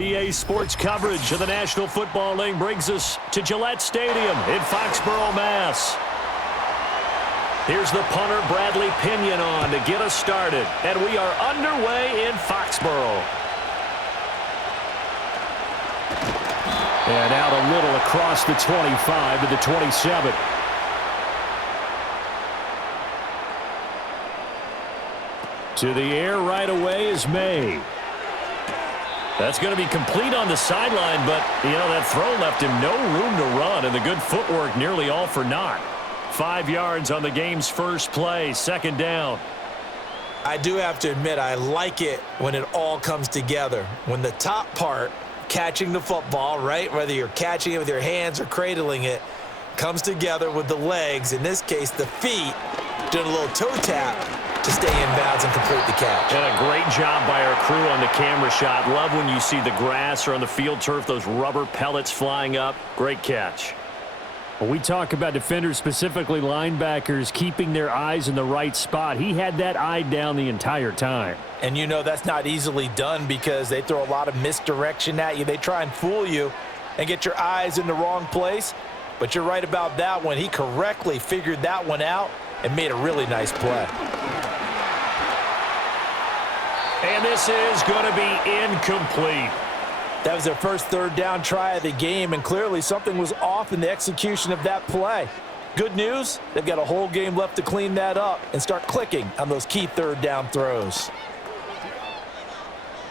EA Sports coverage of the National Football League brings us to Gillette Stadium in Foxborough, Mass. Here's the punter, Bradley Pinion, on to get us started. And we are underway in Foxborough. And out a little across the 25 to the 27. To the air right away is May. That's going to be complete on the sideline, but, that throw left him no room to run, and the good footwork nearly all for naught. 5 yards on the game's first play, second down. I do have to admit, I like it when it all comes together. When the top part, catching the football, right, whether you're catching it with your hands or cradling it, comes together with the legs, in this case the feet, doing a little toe tap to stay in bounds and complete the catch. And a great job by our crew on the camera shot. Love when you see the grass or on the field turf, those rubber pellets flying up. Great catch. When we talk about defenders, specifically linebackers, keeping their eyes in the right spot, he had that eye down the entire time. And that's not easily done because they throw a lot of misdirection at you. They try and fool you and get your eyes in the wrong place. But you're right about that one. He correctly figured that one out and made a really nice play. And this is going to be incomplete. That was their first third down try of the game, and clearly something was off in the execution of that play. Good news, they've got a whole game left to clean that up and start clicking on those key third down throws.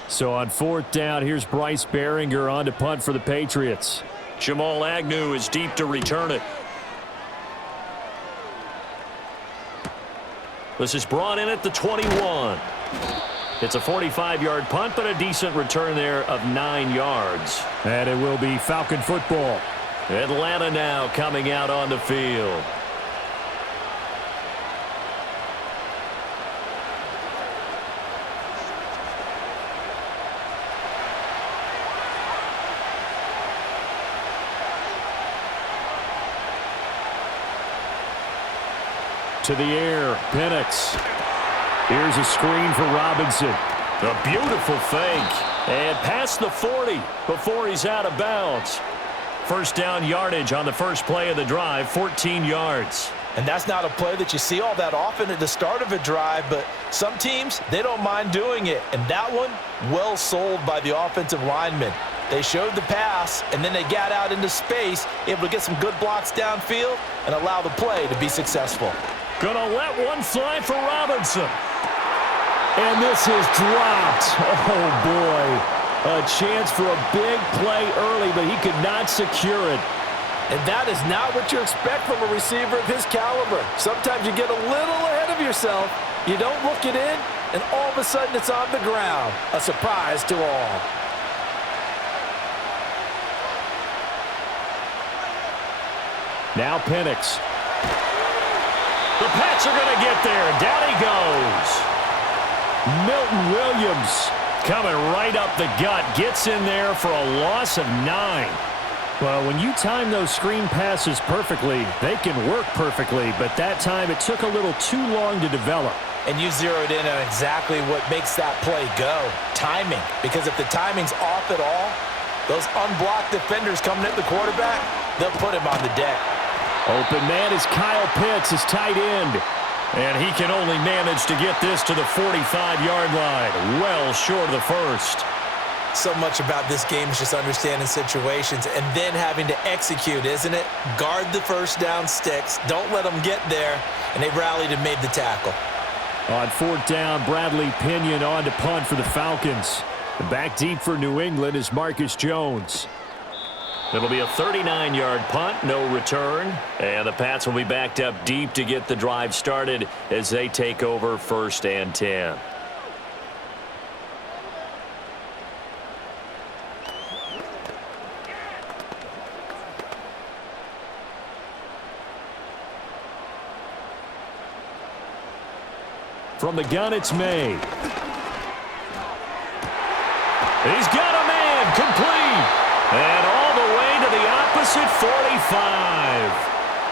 So on fourth down, here's Bryce Behringer on to punt for the Patriots. Jamal Agnew is deep to return it. This is brought in at the 21. It's a 45-yard punt, but a decent return there of 9 yards. And it will be Falcon football. Atlanta now coming out on the field. To the air, Penix. Here's a screen for Robinson. A beautiful fake. And past the 40 before he's out of bounds. First down yardage on the first play of the drive, 14 yards. And that's not a play that you see all that often at the start of a drive, but some teams, they don't mind doing it. And that one, well sold by the offensive lineman. They showed the pass, and then they got out into space, able to get some good blocks downfield and allow the play to be successful. Gonna let one fly for Robinson. And this is dropped. Oh, boy. A chance for a big play early, but he could not secure it. And that is not what you expect from a receiver of his caliber. Sometimes you get a little ahead of yourself, you don't look it in, and all of a sudden it's on the ground. A surprise to all. Now Penix. The Pats are going to get there. Down he goes. Milton Williams coming right up the gut. Gets in there for a loss of 9. Well, when you time those screen passes perfectly, they can work perfectly. But that time it took a little too long to develop. And you zeroed in on exactly what makes that play go. Timing. Because if the timing's off at all, those unblocked defenders coming at the quarterback, they'll put him on the deck. Open man is Kyle Pitts, his tight end. And he can only manage to get this to the 45-yard line. Well short of the first. So much about this game is just understanding situations and then having to execute, isn't it? Guard the first down sticks. Don't let them get there. And they rallied and made the tackle. On fourth down, Bradley Pinion on to punt for the Falcons. Back deep for New England is Marcus Jones. It'll be a 39-yard punt, no return. And the Pats will be backed up deep to get the drive started as they take over 1st and 10. From the gun, it's May. He's got a man, complete. And all the way to the opposite 45.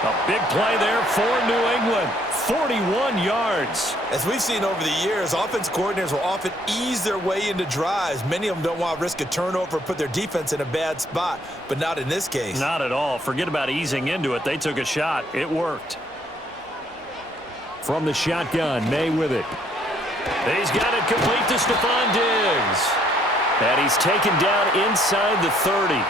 A big play there for New England. 41 yards. As we've seen over the years, offense coordinators will often ease their way into drives. Many of them don't want to risk a turnover or put their defense in a bad spot, but not in this case. Not at all. Forget about easing into it. They took a shot. It worked. From the shotgun, May with it. He's got it complete to Stephon Diggs. And he's taken down inside the 30.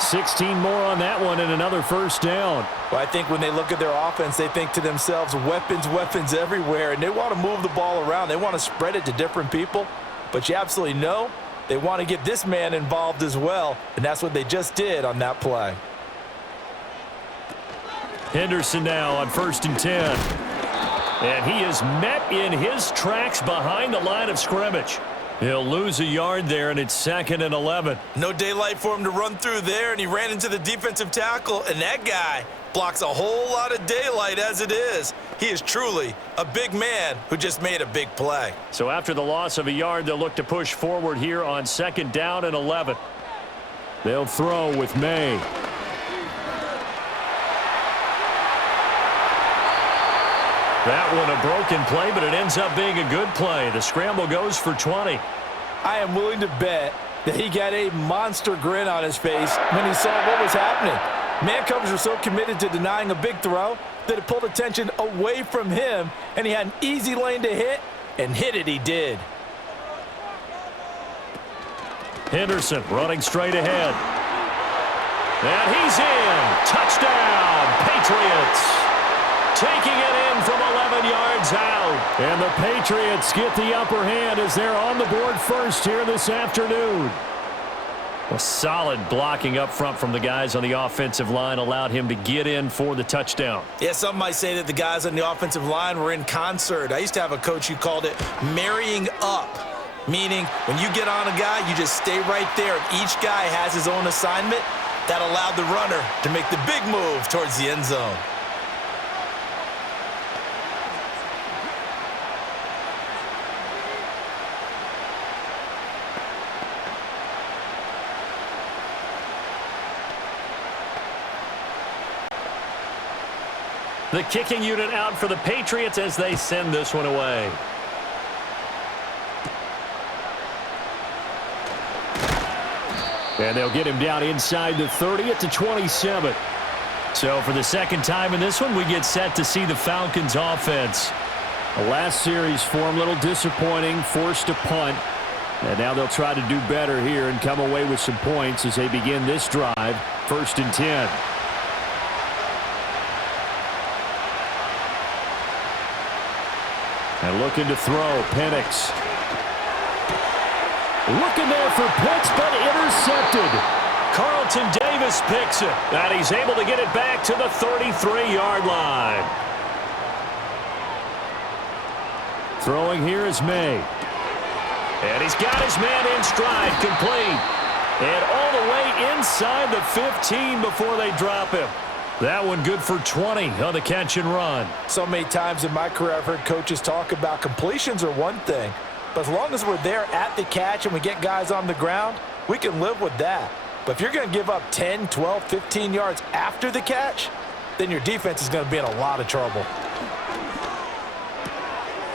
16 more on that one and another first down. Well, I think when they look at their offense, they think to themselves, weapons, weapons everywhere, and they want to move the ball around. They want to spread it to different people, but you absolutely know they want to get this man involved as well, and that's what they just did on that play. Henderson now on 1st and 10. And he is met in his tracks behind the line of scrimmage. He'll lose a yard there, and it's 2nd and 11. No daylight for him to run through there, and he ran into the defensive tackle, and that guy blocks a whole lot of daylight as it is. He is truly a big man who just made a big play. So after the loss of a yard, they'll look to push forward here on 2nd down and 11. They'll throw with May. That one a broken play, but it ends up being a good play. The scramble goes for 20. I am willing to bet that he got a monster grin on his face when he saw what was happening. Man coverage was so committed to denying a big throw that it pulled attention away from him, and he had an easy lane to hit, and hit it he did. Henderson running straight ahead. And he's in. Touchdown, Patriots. Taking it in from 11 yards out. And the Patriots get the upper hand as they're on the board first here this afternoon. A solid blocking up front from the guys on the offensive line allowed him to get in for the touchdown. Yeah, some might say that the guys on the offensive line were in concert. I used to have a coach who called it marrying up, meaning when you get on a guy, you just stay right there. Each guy has his own assignment. That allowed the runner to make the big move towards the end zone. The kicking unit out for the Patriots as they send this one away. And they'll get him down inside the 30 at the 27. So for the second time in this one, we get set to see the Falcons offense. The last series for him, a little disappointing, forced a punt. And now they'll try to do better here and come away with some points as they begin this drive. 1st and 10. And looking to throw, Penix. Looking there for Pitts, but intercepted. Carlton Davis picks it, and he's able to get it back to the 33-yard line. Throwing here is May. And he's got his man in stride, complete. And all the way inside the 15 before they drop him. That one good for 20 on the catch and run. So many times in my career I've heard coaches talk about completions are one thing, but as long as we're there at the catch and we get guys on the ground, we can live with that. But if you're going to give up 10, 12, 15 yards after the catch, then your defense is going to be in a lot of trouble.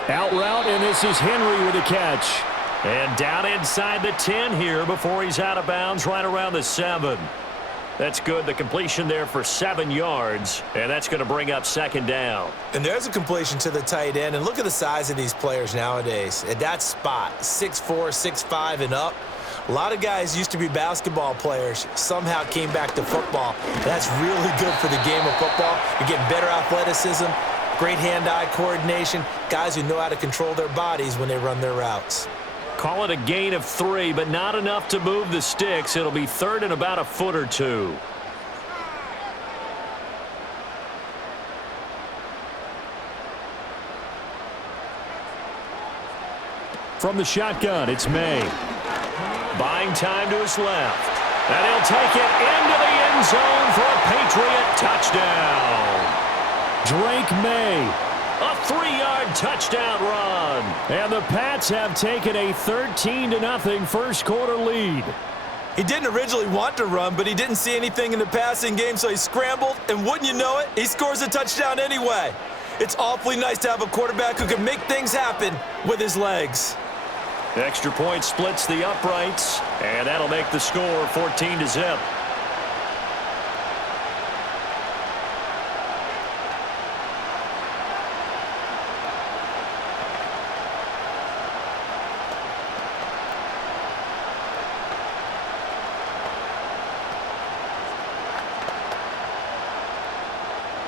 Out route, and this is Henry with a catch. And down inside the 10 here before he's out of bounds right around the 7. That's good. The completion there for 7 yards, and that's going to bring up 2nd down. And there's a completion to the tight end, and look at the size of these players nowadays. At that spot, 6'4", 6'5", and up. A lot of guys used to be basketball players, somehow came back to football. That's really good for the game of football. You're getting better athleticism, great hand-eye coordination, guys who know how to control their bodies when they run their routes. Call it a gain of 3, but not enough to move the sticks. It'll be 3rd and about a foot or 2. From the shotgun, it's May. Buying time to his left. And he'll take it into the end zone for a Patriot touchdown. Drake May. A 3-yard touchdown run. And the Pats have taken a 13-0 first quarter lead. He didn't originally want to run, but he didn't see anything in the passing game, so he scrambled, and wouldn't you know it, he scores a touchdown anyway. It's awfully nice to have a quarterback who can make things happen with his legs. The extra point splits the uprights, and that'll make the score 14-0.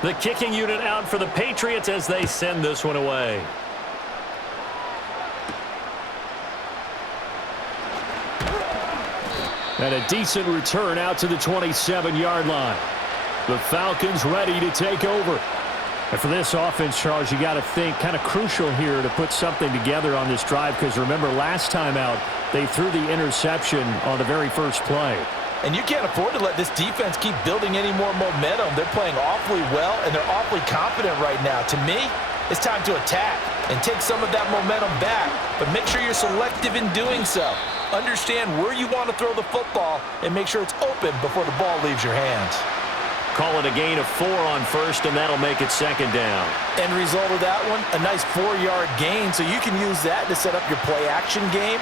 The kicking unit out for the Patriots as they send this one away. And a decent return out to the 27-yard line. The Falcons ready to take over. And for this offense, Charles, you got to think kind of crucial here to put something together on this drive, because remember last time out they threw the interception on the very first play. And you can't afford to let this defense keep building any more momentum. They're playing awfully well, and they're awfully confident right now. To me, it's time to attack and take some of that momentum back, but make sure you're selective in doing so. Understand where you want to throw the football and make sure it's open before the ball leaves your hands. Call it a gain of 4 on first, and that'll make it second down. End result of that one, a nice 4-yard gain, so you can use that to set up your play-action game,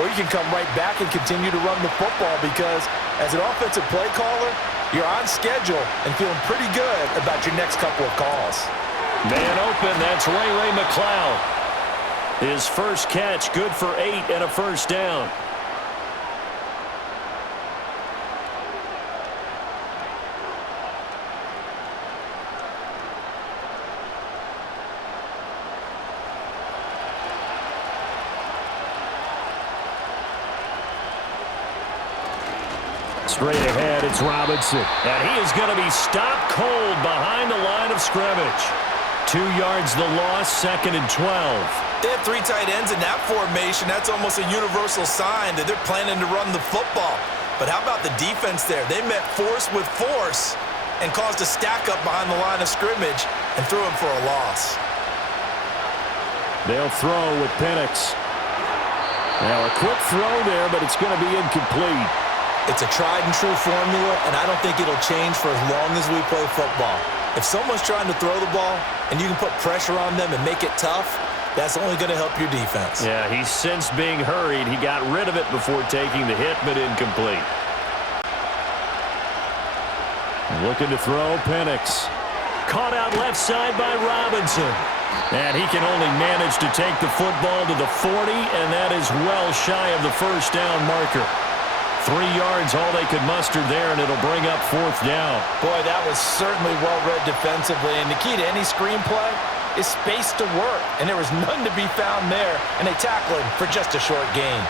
or you can come right back and continue to run the football, because as an offensive play caller, you're on schedule and feeling pretty good about your next couple of calls. Man open, that's Ray McCloud. His first catch, good for 8 and a first down. Straight ahead, it's Robinson. And he is going to be stopped cold behind the line of scrimmage. 2 yards the loss, 2nd and 12. They have 3 tight ends in that formation. That's almost a universal sign that they're planning to run the football. But how about the defense there? They met force with force and caused a stack up behind the line of scrimmage and threw him for a loss. They'll throw with Penix. Now a quick throw there, but it's going to be incomplete. It's a tried-and-true formula, and I don't think it'll change for as long as we play football. If someone's trying to throw the ball and you can put pressure on them and make it tough, that's only going to help your defense. Yeah, he's since being hurried. He got rid of it before taking the hit, but incomplete. Looking to throw, Penix. Caught out left side by Robinson. And he can only manage to take the football to the 40, and that is well shy of the first down marker. 3 yards, all they could muster there, and it'll bring up 4th down. Boy, that was certainly well-read defensively, and the key to any screenplay is space to work, and there was none to be found there, and they tackle him for just a short gain.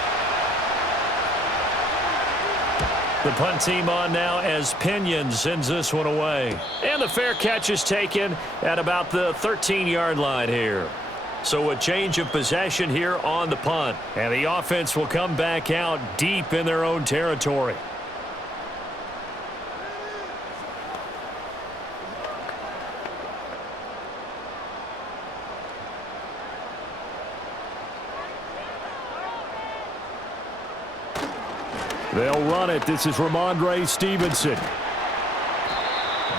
The punt team on now as Pinion sends this one away. And the fair catch is taken at about the 13-yard line here. So a change of possession here on the punt. And the offense will come back out deep in their own territory. They'll run it. This is Ramondre Stevenson.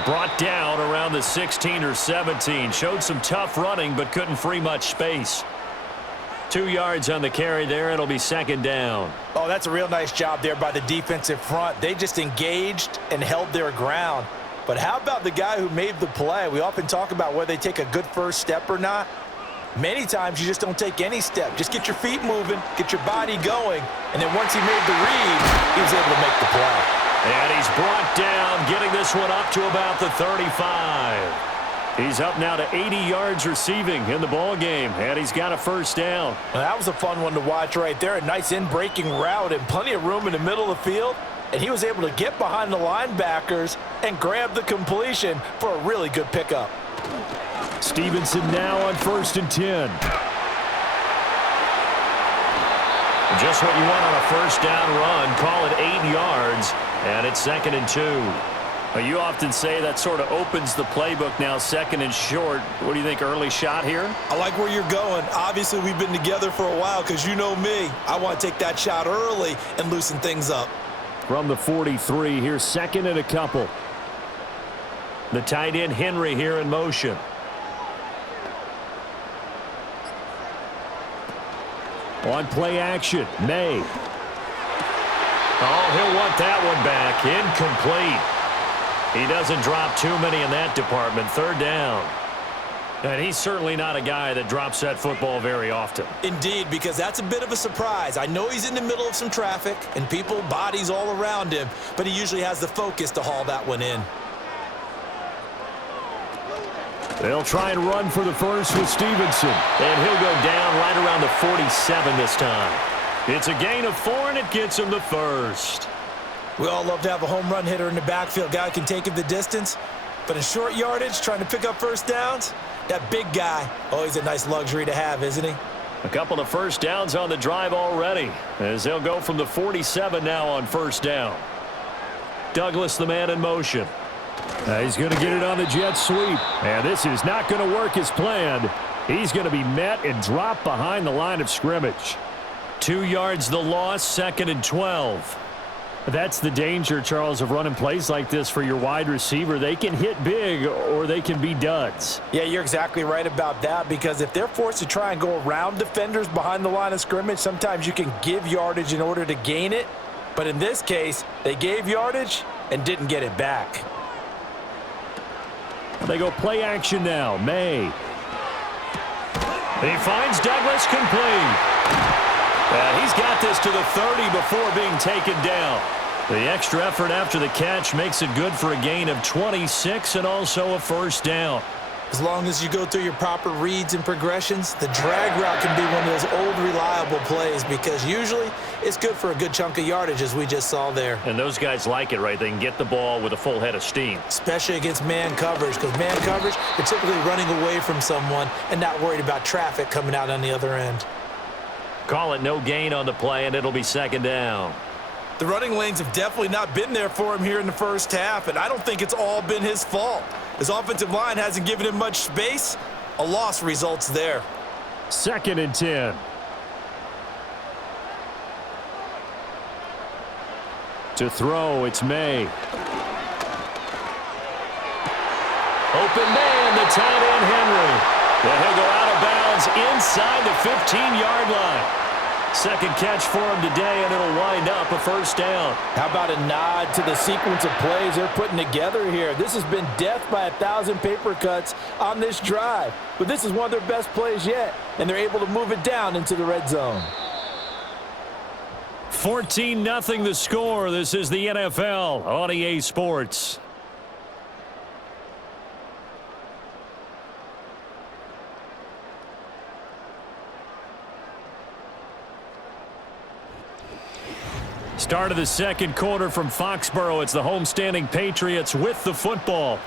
Brought down around the 16 or 17. Showed some tough running, but couldn't free much space. 2 yards on the carry there. It'll be 2nd down. Oh, that's a real nice job there by the defensive front. They just engaged and held their ground. But how about the guy who made the play? We often talk about whether they take a good first step or not. Many times you just don't take any step. Just get your feet moving, get your body going, and then once he made the read, he was able to make the play. And he's brought down, getting this one up to about the 35. He's up now to 80 yards receiving in the ball game, and he's got a first down. Well, that was a fun one to watch right there. A nice in-breaking route and plenty of room in the middle of the field, and he was able to get behind the linebackers and grab the completion for a really good pickup. Stevenson now on 1st and 10. Just what you want on a first down run. Call it 8 yards, and it's 2nd and 2. Well, you often say that sort of opens the playbook now, 2nd and short. What do you think, early shot here? I like where you're going. Obviously, we've been together for a while because you know me. I want to take that shot early and loosen things up. From the 43, here's 2nd and a couple. The tight end, Henry, here in motion. On play action, May. Oh, he'll want that one back. Incomplete. He doesn't drop too many in that department. Third down. And he's certainly not a guy that drops that football very often. Indeed, because that's a bit of a surprise. I know he's in the middle of some traffic and people, bodies all around him, but he usually has the focus to haul that one in. They'll try and run for the first with Stevenson. And he'll go down right around the 47 this time. It's a gain of 4, and it gets him the first. We all love to have a home run hitter in the backfield. Guy can take him the distance. But in short yardage, trying to pick up first downs, that big guy, oh, he's a nice luxury to have, isn't he? A couple of first downs on the drive already, as they'll go from the 47 now on first down. Douglas, the man in motion. He's going to get it on the jet sweep. And this is not going to work as planned. He's going to be met and dropped behind the line of scrimmage. 2 yards the loss, 2nd and 12. That's the danger, Charles, of running plays like this for your wide receiver. They can hit big or they can be duds. Yeah, you're exactly right about that, because if they're forced to try and go around defenders behind the line of scrimmage, sometimes you can give yardage in order to gain it. But in this case, they gave yardage and didn't get it back. They go play action now. May. He finds Douglas complete. He's got this to the 30 before being taken down. The extra effort after the catch makes it good for a gain of 26 and also a first down. As long as you go through your proper reads and progressions, the drag route can be one of those old reliable plays, because usually it's good for a good chunk of yardage, as we just saw there. And those guys like it, right? They can get the ball with a full head of steam. Especially against man coverage, because man coverage, they're typically running away from someone and not worried about traffic coming out on the other end. Call it no gain on the play, and it'll be 2nd down. The running lanes have definitely not been there for him here in the first half, and I don't think it's all been his fault. His offensive line hasn't given him much space. A loss results there. 2nd and 10. To throw, it's May. Open man, the tight end, Henry. Then he'll go out of bounds inside the 15-yard line. Second catch for him today, and it'll wind up a first down. How about a nod to the sequence of plays they're putting together here? This has been death by 1,000 paper cuts on this drive. But this is one of their best plays yet, and they're able to move it down into the red zone. 14-0 the score. This is the NFL on EA Sports. Start of the second quarter from Foxborough. It's the homestanding Patriots with the football.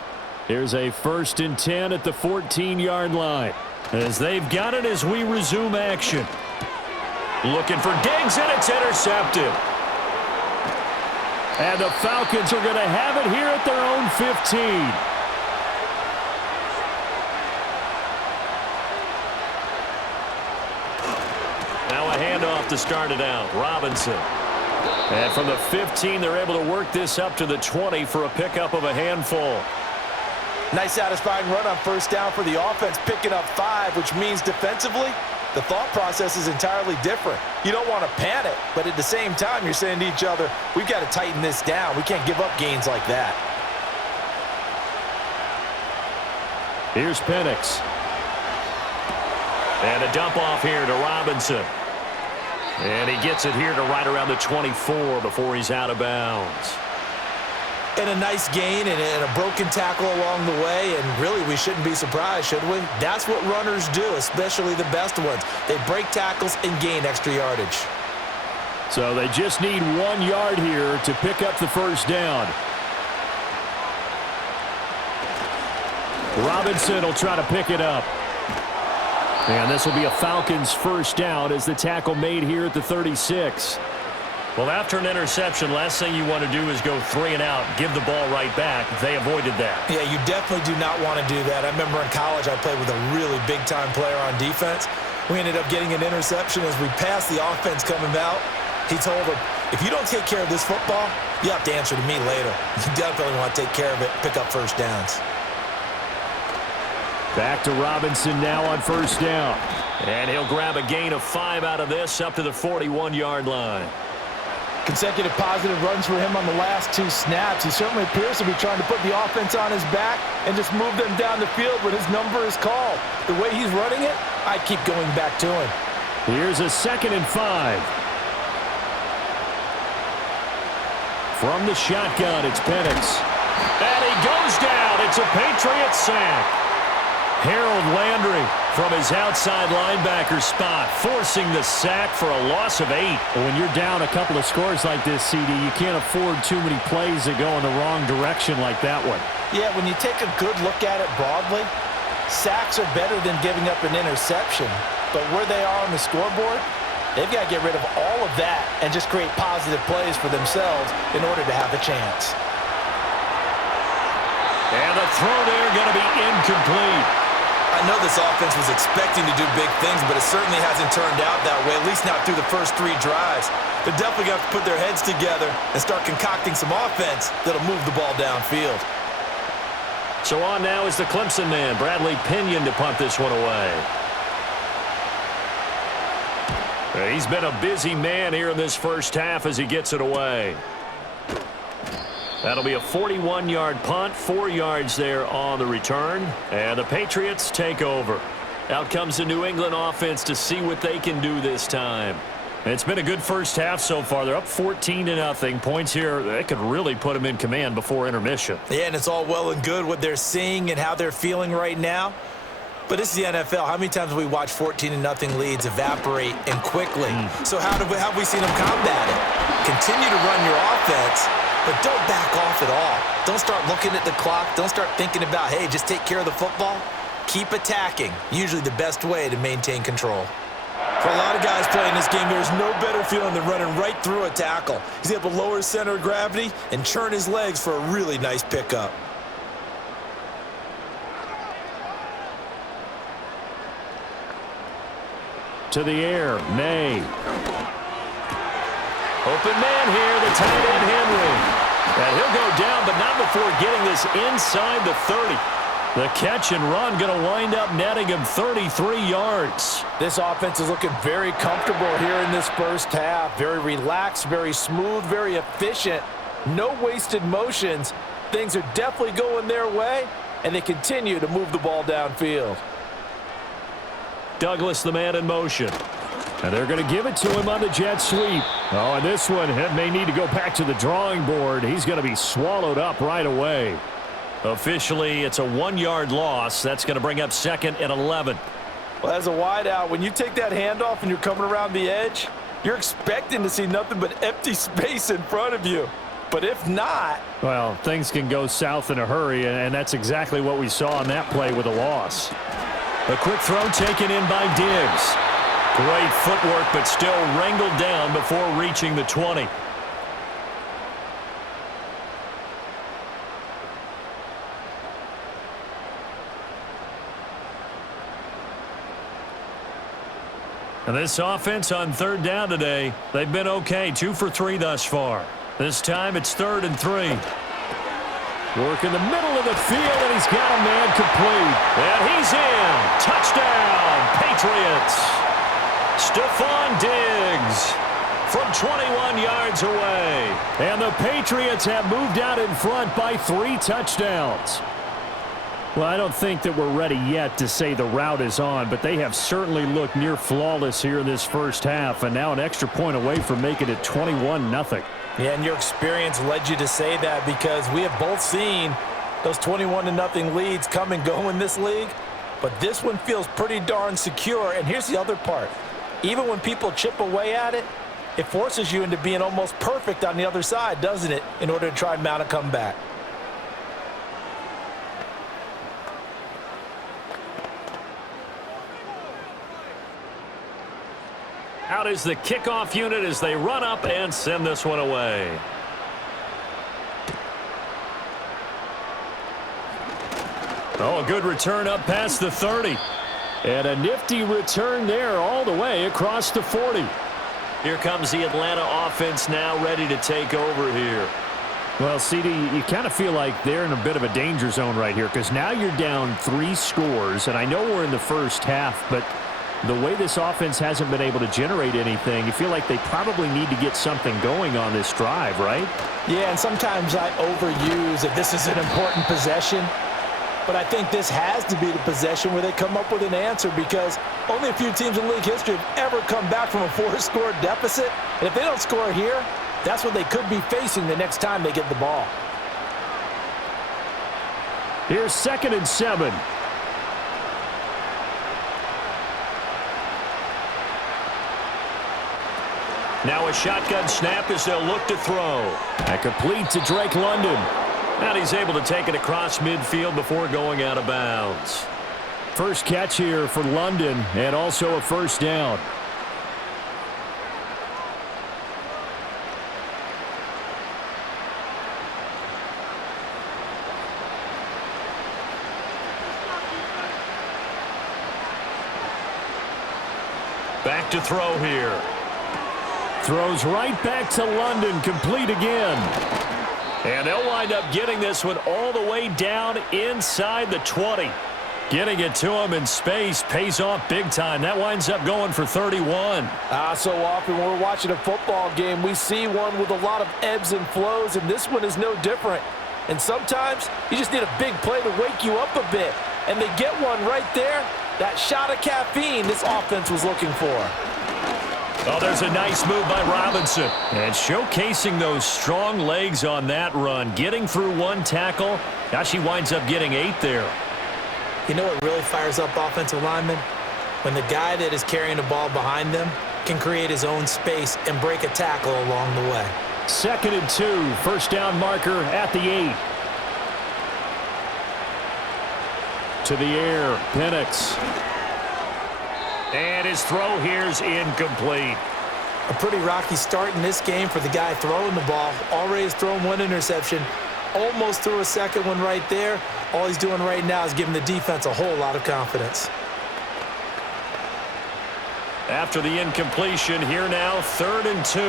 Here's a 1st and 10 at the 14-yard line. As they've got it as we resume action. Looking for Diggs, and it's intercepted. And the Falcons are going to have it here at their own 15. Now a handoff to start it out. Robinson. And from the 15, they're able to work this up to the 20 for a pickup of a handful. Nice satisfying run on first down for the offense, picking up 5, which means defensively, the thought process is entirely different. You don't want to panic, but at the same time, you're saying to each other, we've got to tighten this down. We can't give up gains like that. Here's Penix. And a dump off here to Robinson. And he gets it here to right around the 24 before he's out of bounds. And a nice gain and a broken tackle along the way, and really we shouldn't be surprised, should we? That's what runners do, especially the best ones. They break tackles and gain extra yardage. So they just need 1 yard here to pick up the first down. Robinson will try to pick it up. And this will be a Falcons first down as the tackle made here at the 36. Well, after an interception, last thing you want to do is go 3 and out, give the ball right back. They avoided that. Yeah, you definitely do not want to do that. I remember in college I played with a really big-time player on defense. We ended up getting an interception as we passed the offense coming out. He told him, if you don't take care of this football, you have to answer to me later. You definitely want to take care of it, pick up first downs. Back to Robinson now on first down. And he'll grab a gain of 5 out of this up to the 41-yard line. Consecutive positive runs for him on the last 2 snaps. He certainly appears to be trying to put the offense on his back and just move them down the field when his number is called. The way he's running it, I keep going back to him. Here's a 2nd and 5. From the shotgun, it's Penix. And he goes down. It's a Patriots sack. Harold Landry from his outside linebacker spot, forcing the sack for a loss of 8. When you're down a couple of scores like this, CD, you can't afford too many plays that go in the wrong direction like that one. Yeah, when you take a good look at it broadly, sacks are better than giving up an interception. But where they are on the scoreboard, they've got to get rid of all of that and just create positive plays for themselves in order to have a chance. And the throw there going to be incomplete. I know this offense was expecting to do big things, but it certainly hasn't turned out that way, at least not through the first 3 drives. They're definitely going to have to put their heads together and start concocting some offense that'll move the ball downfield. So on now is the Clemson man, Bradley Pinion, to punt this one away. He's been a busy man here in this first half as he gets it away. That'll be a 41-yard punt, 4 yards there on the return, and the Patriots take over. Out comes the New England offense to see what they can do this time. It's been a good first half so far. They're up 14-0. Points here, they could really put them in command before intermission. Yeah, and it's all well and good what they're seeing and how they're feeling right now. But this is the NFL. How many times have we watched 14-0 leads evaporate and quickly? So how have we seen them combat it? Continue to run your offense, but don't back off at all. Don't start looking at the clock. Don't start thinking about, hey, just take care of the football. Keep attacking. Usually the best way to maintain control. For a lot of guys playing this game, there's no better feeling than running right through a tackle. He's able to lower his center of gravity and churn his legs for a really nice pickup. To the air, May. Open man here, the tight end Henry. And he'll go down, but not before getting this inside the 30. The catch and run going to wind up netting him 33 yards. This offense is looking very comfortable here in this first half. Very relaxed, very smooth, very efficient. No wasted motions. Things are definitely going their way, and they continue to move the ball downfield. Douglas, the man in motion. And they're going to give it to him on the jet sweep. Oh, and this one may need to go back to the drawing board. He's going to be swallowed up right away. Officially, it's a 1-yard loss. That's going to bring up 2nd and 11. Well, as a wideout, when you take that handoff and you're coming around the edge, you're expecting to see nothing but empty space in front of you. But if not... well, things can go south in a hurry, and that's exactly what we saw on that play with a loss. A quick throw taken in by Diggs. Great footwork, but still wrangled down before reaching the 20. And this offense on 3rd down today, they've been okay, 2 for 3 thus far. This time it's 3rd and 3. Work in the middle of the field, and he's got a man complete. And he's in. Touchdown, Patriots. Stephon Diggs from 21 yards away. And the Patriots have moved out in front by 3 touchdowns. Well, I don't think that we're ready yet to say the route is on, but they have certainly looked near flawless here in this first half, and now an extra point away from making it 21-0. Yeah, and your experience led you to say that, because we have both seen those 21-0 leads come and go in this league, but this one feels pretty darn secure. And here's the other part. Even when people chip away at it, it forces you into being almost perfect on the other side, doesn't it, in order to try and mount a comeback. Out is the kickoff unit as they run up and send this one away. Oh, a good return up past the 30. And a nifty return there all the way across the 40. Here comes the Atlanta offense now ready to take over here. Well, CD, you kind of feel like they're in a bit of a danger zone right here because now you're down 3 scores, and I know we're in the first half, but the way this offense hasn't been able to generate anything, you feel like they probably need to get something going on this drive, right? Yeah, and sometimes I overuse that this is an important possession, but I think this has to be the possession where they come up with an answer because only a few teams in league history have ever come back from a 4-score deficit, and if they don't score here, that's what they could be facing the next time they get the ball. Here's 2nd and 7. Now a shotgun snap as they'll look to throw. And complete to Drake London. And he's able to take it across midfield before going out of bounds. First catch here for London and also a first down. Back to throw here. Throws right back to London, complete again. And they'll wind up getting this one all the way down inside the 20. Getting it to him in space pays off big time. That winds up going for 31. So often when we're watching a football game, we see one with a lot of ebbs and flows, and this one is no different. And sometimes you just need a big play to wake you up a bit. And they get one right there. That shot of caffeine this offense was looking for. Oh, there's a nice move by Robinson. And showcasing those strong legs on that run. Getting through one tackle. Now she winds up getting 8 there. You know what really fires up offensive linemen? When the guy that is carrying the ball behind them can create his own space and break a tackle along the way. 2nd and 2. First down marker at the 8. To the air, Penix. And his throw here's incomplete. A pretty rocky start in this game for the guy throwing the ball. Already has thrown 1 interception. Almost threw a second one right there. All he's doing right now is giving the defense a whole lot of confidence. After the incompletion, here now, 3rd and 2.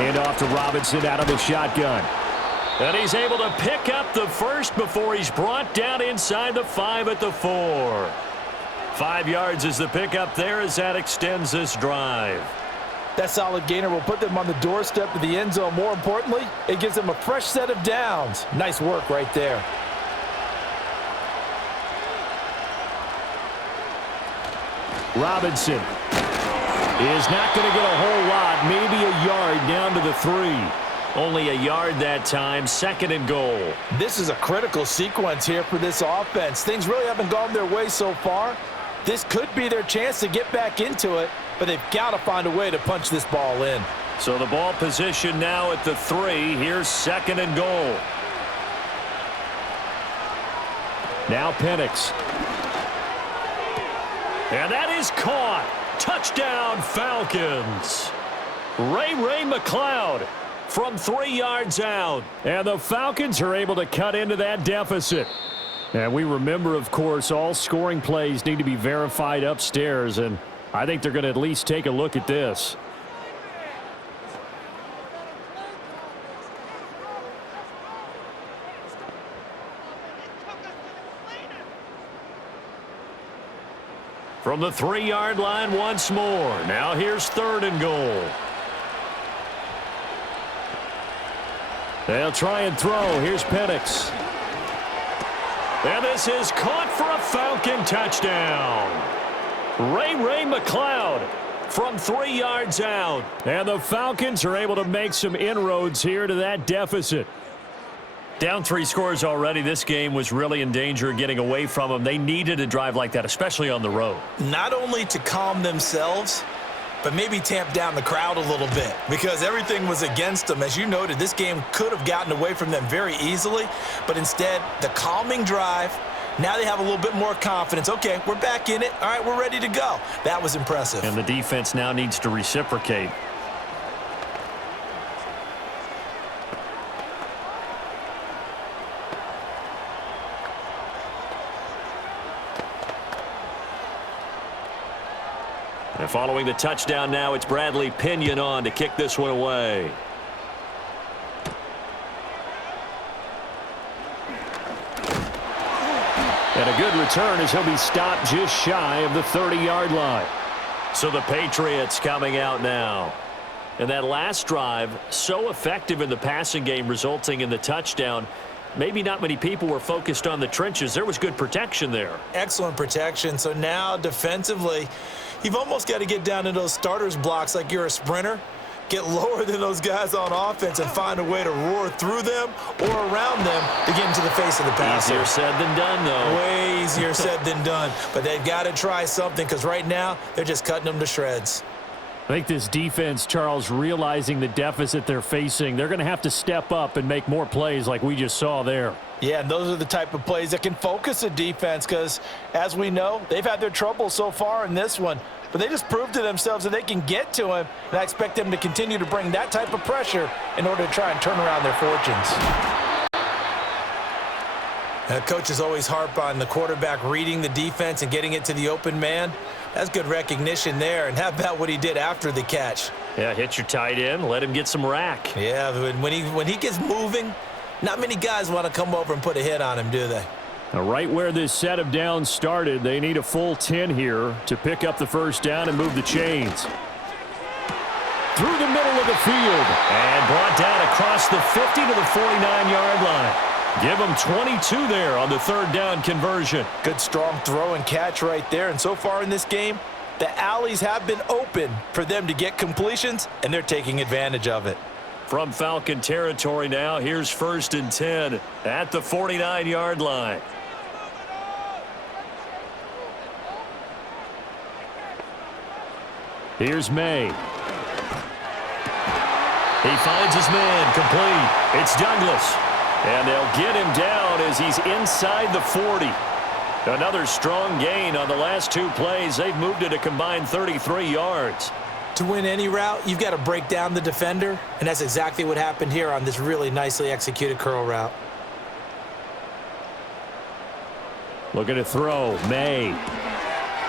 Hand off to Robinson out of the shotgun. And he's able to pick up the first before he's brought down inside the 5 at the 4. 5 yards is the pickup there as that extends this drive. That solid gainer will put them on the doorstep of the end zone. More importantly, it gives them a fresh set of downs. Nice work right there. Robinson is not going to get a whole lot, maybe a yard down to the 3. Only a yard that time, 2nd and goal. This is a critical sequence here for this offense. Things really haven't gone their way so far. This could be their chance to get back into it, but they've got to find a way to punch this ball in. So the ball position now at the 3. Here's 2nd and goal. Now Penix. And that is caught. Touchdown, Falcons. Ray McLeod from 3 yards out. And the Falcons are able to cut into that deficit. And we remember, of course, all scoring plays need to be verified upstairs, and I think they're going to at least take a look at this. From the 3-yard line once more. Now here's 3rd and goal. They'll try and throw. Here's Penix. And this is caught for a Falcon touchdown. Ray McLeod from 3 yards out. And the Falcons are able to make some inroads here to that deficit. Down 3 scores already. This game was really in danger of getting away from them. They needed a drive like that, especially on the road. Not only to calm themselves, but maybe tamp down the crowd a little bit because everything was against them. As you noted, this game could have gotten away from them very easily, but instead, the calming drive, now they have a little bit more confidence. Okay, we're back in it. All right, we're ready to go. That was impressive. And the defense now needs to reciprocate. And following the touchdown now, it's Bradley Pinion on to kick this one away. And a good return as he'll be stopped just shy of the 30-yard line. So the Patriots coming out now. And that last drive, so effective in the passing game, resulting in the touchdown. Maybe not many people were focused on the trenches. There was good protection there. Excellent protection. So now defensively, you've almost got to get down to those starters blocks like you're a sprinter. Get lower than those guys on offense and find a way to roar through them or around them to get into the face of the passer. Easier said than done, though. Way easier said than done. But they've got to try something because right now they're just cutting them to shreds. I think this defense, Charles, realizing the deficit they're facing, they're going to have to step up and make more plays like we just saw there. Yeah, and those are the type of plays that can focus a defense because, as we know, they've had their trouble so far in this one. But they just proved to themselves that they can get to him, and I expect them to continue to bring that type of pressure in order to try and turn around their fortunes. Coaches always harp on the quarterback reading the defense and getting it to the open man. That's good recognition there. And how about what he did after the catch? Yeah, hit your tight end, let him get some rack. Yeah, when he gets moving, not many guys want to come over and put a hit on him, do they? Now, right where this set of downs started, they need a full 10 here to pick up the first down and move the chains. Through the middle of the field. And brought down across the 50 to the 49-yard line. Give them 22 there on the third down conversion. Good strong throw and catch right there. And so far in this game, the alleys have been open for them to get completions, and they're taking advantage of it. From Falcon territory now, here's 1st and 10 at the 49-yard line. Here's May. He finds his man complete. It's Douglas. And they'll get him down as he's inside the 40. Another strong gain on the last two plays. They've moved it a combined 33 yards. To win any route, you've got to break down the defender, and that's exactly what happened here on this really nicely executed curl route. Looking to throw. May.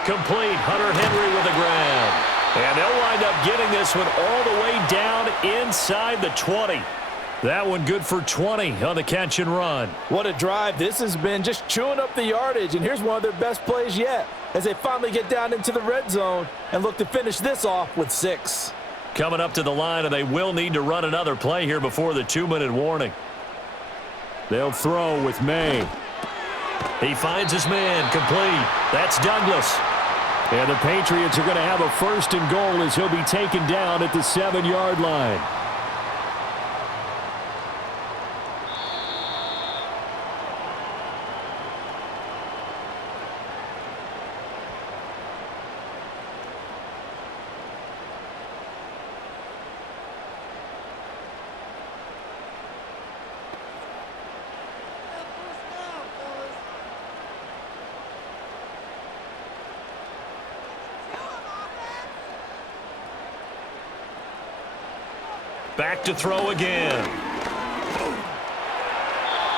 Complete. Hunter Henry with the grab. And they'll wind up getting this one all the way down inside the 20. That one good for 20 on the catch and run. What a drive. This has been just chewing up the yardage, and here's one of their best plays yet as they finally get down into the red zone and look to finish this off with 6. Coming up to the line, and they will need to run another play here before the 2-minute warning. They'll throw with May. He finds his man complete. That's Douglas. And the Patriots are going to have a 1st and goal as he'll be taken down at the 7-yard line. Back to throw again.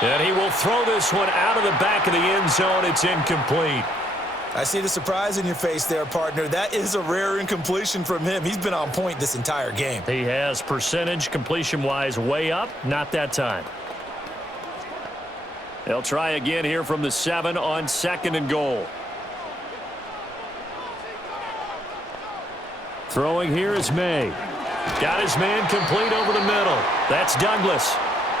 And he will throw this one out of the back of the end zone. It's incomplete. I see the surprise in your face there, partner. That is a rare incompletion from him. He's been on point this entire game. He has percentage completion-wise way up. Not that time. They'll try again here from the 7 on 2nd and goal. Throwing here is May. Got his man complete over the middle. That's Douglas.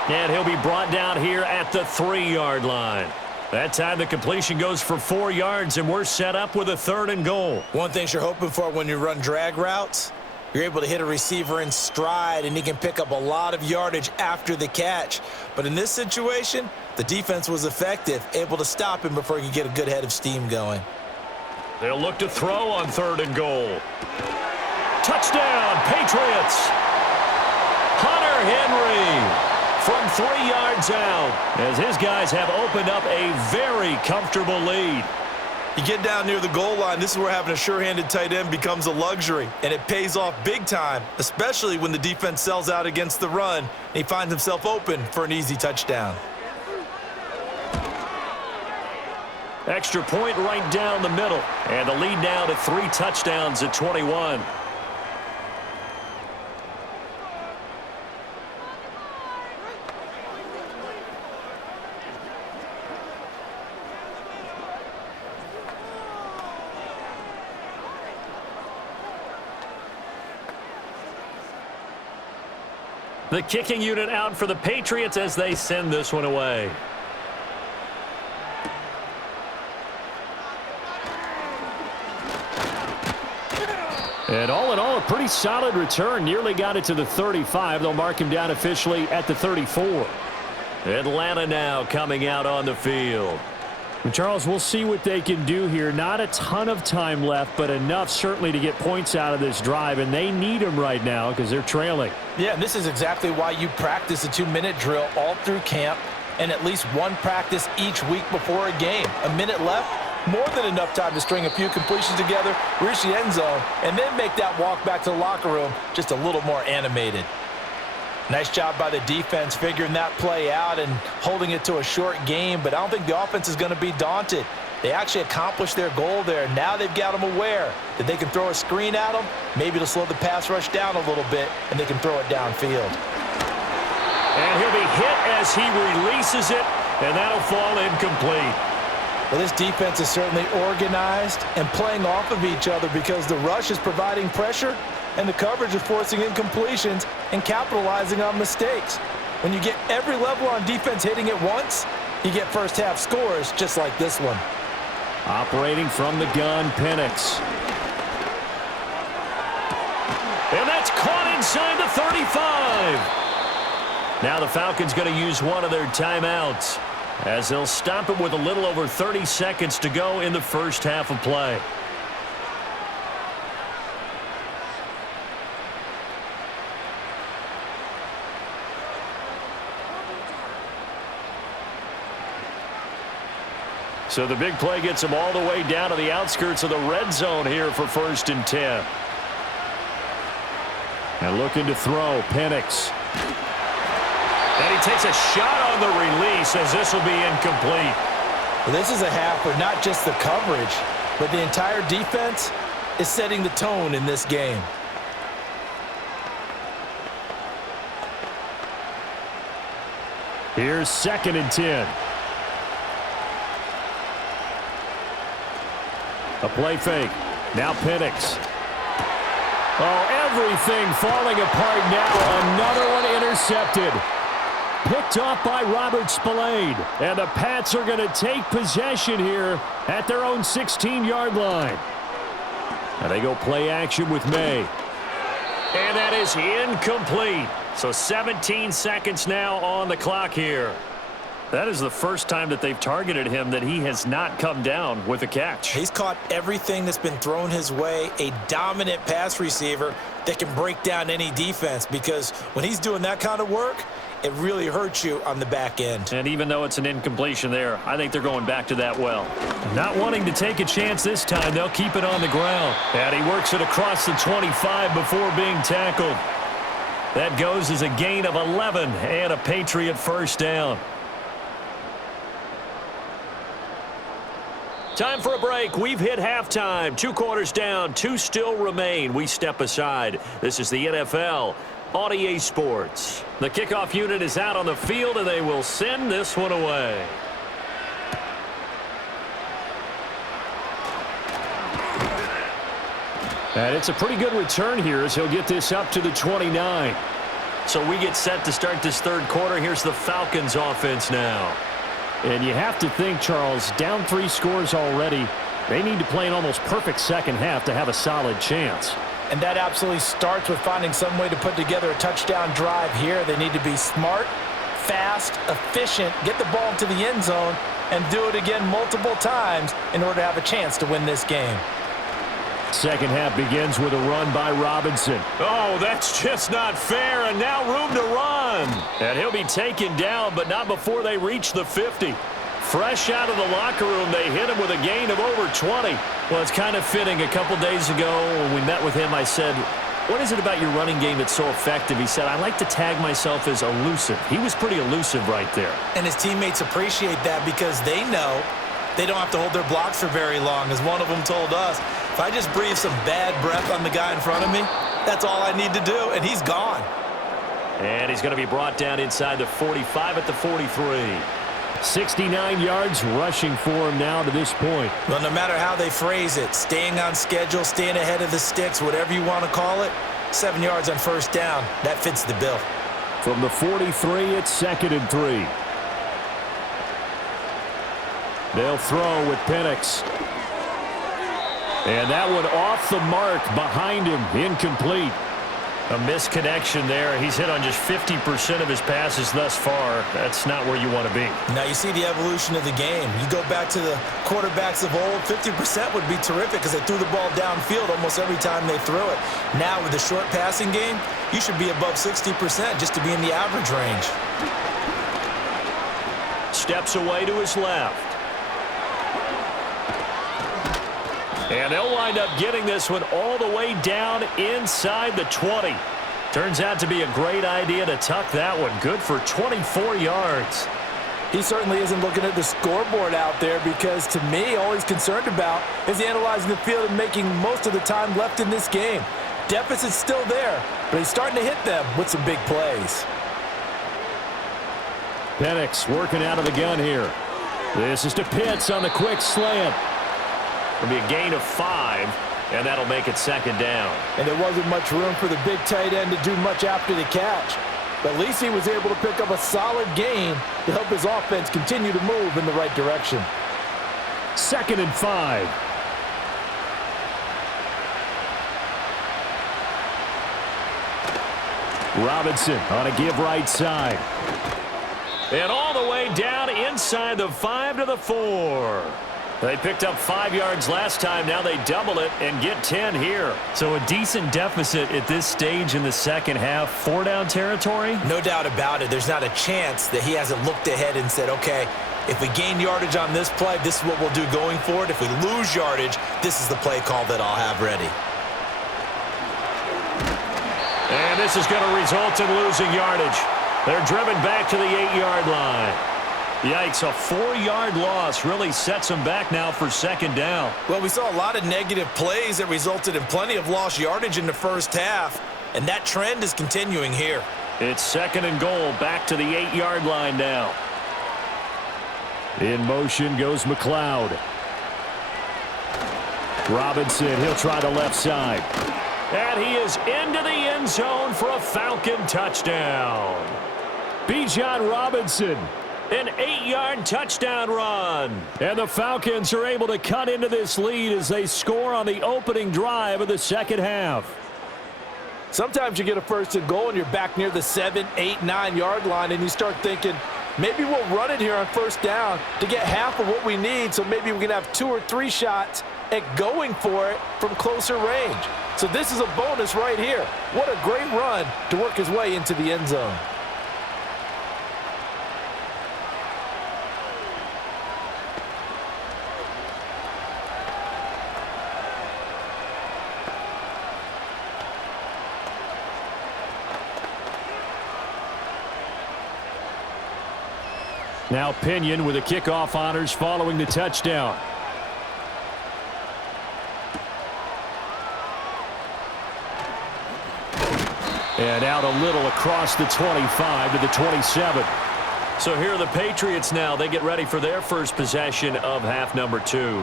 And he'll be brought down here at the 3-yard line. That time the completion goes for 4 yards, and we're set up with a 3rd and goal. One thing you're hoping for when you run drag routes, you're able to hit a receiver in stride, and he can pick up a lot of yardage after the catch. But in this situation, the defense was effective, able to stop him before he could get a good head of steam going. They'll look to throw on 3rd and goal. Touchdown, Patriots. Hunter Henry from 3 yards out as his guys have opened up a very comfortable lead. You get down near the goal line, this is where having a sure-handed tight end becomes a luxury, and it pays off big time, especially when the defense sells out against the run, and he finds himself open for an easy touchdown. Extra point right down the middle. And the lead now to 3 touchdowns at 21. The kicking unit out for the Patriots as they send this one away. And all in all, a pretty solid return. Nearly got it to the 35. They'll mark him down officially at the 34. Atlanta now coming out on the field. And Charles, we'll see what they can do here. Not a ton of time left, but enough certainly to get points out of this drive, and they need them right now because they're trailing. Yeah, and this is exactly why you practice a 2-minute drill all through camp and at least one practice each week before a game. A minute left, more than enough time to string a few completions together, reach the end zone, and then make that walk back to the locker room just a little more animated. Nice job by the defense figuring that play out and holding it to a short game, but I don't think the offense is going to be daunted. They actually accomplished their goal there. Now they've got them aware that they can throw a screen at them, maybe to slow the pass rush down a little bit, and they can throw it downfield. And he'll be hit as he releases it, and that'll fall incomplete. Well, this defense is certainly organized and playing off of each other because the rush is providing pressure and the coverage is forcing incompletions and capitalizing on mistakes. When you get every level on defense hitting it once, you get first-half scores just like this one. Operating from the gun, Penix. And that's caught inside the 35. Now the Falcons going to use one of their timeouts as they'll stop it with a little over 30 seconds to go in the first half of play. So the big play gets them all the way down to the outskirts of the red zone here for 1st and 10. And looking to throw, Penix. And he takes a shot on the release as this will be incomplete. Well, this is a half where not just the coverage, but the entire defense is setting the tone in this game. Here's 2nd and 10. A play fake. Now Penix. Oh, everything falling apart now. Another one intercepted. Picked off by Robert Spillane. And the Pats are going to take possession here at their own 16-yard line. And they go play action with May. And that is incomplete. So 17 seconds now on the clock here. That is the first time that they've targeted him that he has not come down with a catch. He's caught everything that's been thrown his way, a dominant pass receiver that can break down any defense, because when he's doing that kind of work, it really hurts you on the back end. And even though it's an incompletion there, I think they're going back to that well. Not wanting to take a chance this time, they'll keep it on the ground. And he works it across the 25 before being tackled. That goes as a gain of 11 and a Patriot first down. Time for a break. We've hit halftime. 2 quarters down. 2 still remain. We step aside. This is the NFL on EA Sports. The kickoff unit is out on the field, and they will send this one away. And it's a pretty good return here as he'll get this up to the 29. So we get set to start this 3rd quarter. Here's the Falcons offense now. And you have to think, Charles, down 3 scores already. They need to play an almost perfect second half to have a solid chance. And that absolutely starts with finding some way to put together a touchdown drive here. They need to be smart, fast, efficient, get the ball into the end zone, and do it again multiple times in order to have a chance to win this game. Second half begins with a run by Robinson. Oh, that's just not fair, and now room to run. And he'll be taken down, but not before they reach the 50. Fresh out of the locker room, they hit him with a gain of over 20. Well, it's kind of fitting. A couple days ago when we met with him, I said, what is it about your running game that's so effective? He said, I like to tag myself as elusive. He was pretty elusive right there. And his teammates appreciate that because they know they don't have to hold their blocks for very long. As one of them told us, if I just breathe some bad breath on the guy in front of me, that's all I need to do, and he's gone. And he's going to be brought down inside the 45 at the 43. 69 yards rushing for him now to this point. Well, no matter how they phrase it, staying on schedule, staying ahead of the sticks, whatever you want to call it, 7 yards on first down, that fits the bill. From the 43, it's 2nd and 3. They'll throw with Penix. And that one off the mark behind him, incomplete. A misconnection there. He's hit on just 50% of his passes thus far. That's not where you want to be. Now you see the evolution of the game. You go back to the quarterbacks of old, 50% would be terrific because they threw the ball downfield almost every time they threw it. Now with the short passing game, you should be above 60% just to be in the average range. Steps away to his left. And they'll wind up getting this one all the way down inside the 20. Turns out to be a great idea to tuck that one. Good for 24 yards. He certainly isn't looking at the scoreboard out there because, to me, all he's concerned about is analyzing the field and making most of the time left in this game. Deficit's still there, but he's starting to hit them with some big plays. Penix working out of the gun here. This is to Pitts on the quick slant. It'll be a gain of 5, and that'll make it 2nd down. And there wasn't much room for the big tight end to do much after the catch. But at least he was able to pick up a solid gain to help his offense continue to move in the right direction. 2nd and 5. Robinson on a give right side. And all the way down inside the 5 to the 4. They picked up 5 yards last time. Now they double it and get 10 here. So a decent deficit at this stage in the second half. 4-down territory? No doubt about it. There's not a chance that he hasn't looked ahead and said, okay, if we gain yardage on this play, this is what we'll do going forward. If we lose yardage, this is the play call that I'll have ready. And this is going to result in losing yardage. They're driven back to the 8-yard line. Yikes, a 4-yard loss really sets them back now for 2nd down. Well, we saw a lot of negative plays that resulted in plenty of lost yardage in the first half, and that trend is continuing here. It's 2nd and goal, back to the 8-yard line now. In motion goes McLeod. Robinson, he'll try the left side. And he is into the end zone for a Falcon touchdown. Bijan Robinson. An 8-yard touchdown run. And the Falcons are able to cut into this lead as they score on the opening drive of the second half. Sometimes you get a 1st and goal and you're back near the 7, 8, 9-yard line and you start thinking, maybe we'll run it here on 1st down to get half of what we need, so maybe we can have 2 or 3 shots at going for it from closer range. So this is a bonus right here. What a great run to work his way into the end zone. Now Pinion with the kickoff honors following the touchdown. And out a little across the 25 to the 27. So here are the Patriots now. They get ready for their first possession of half number 2.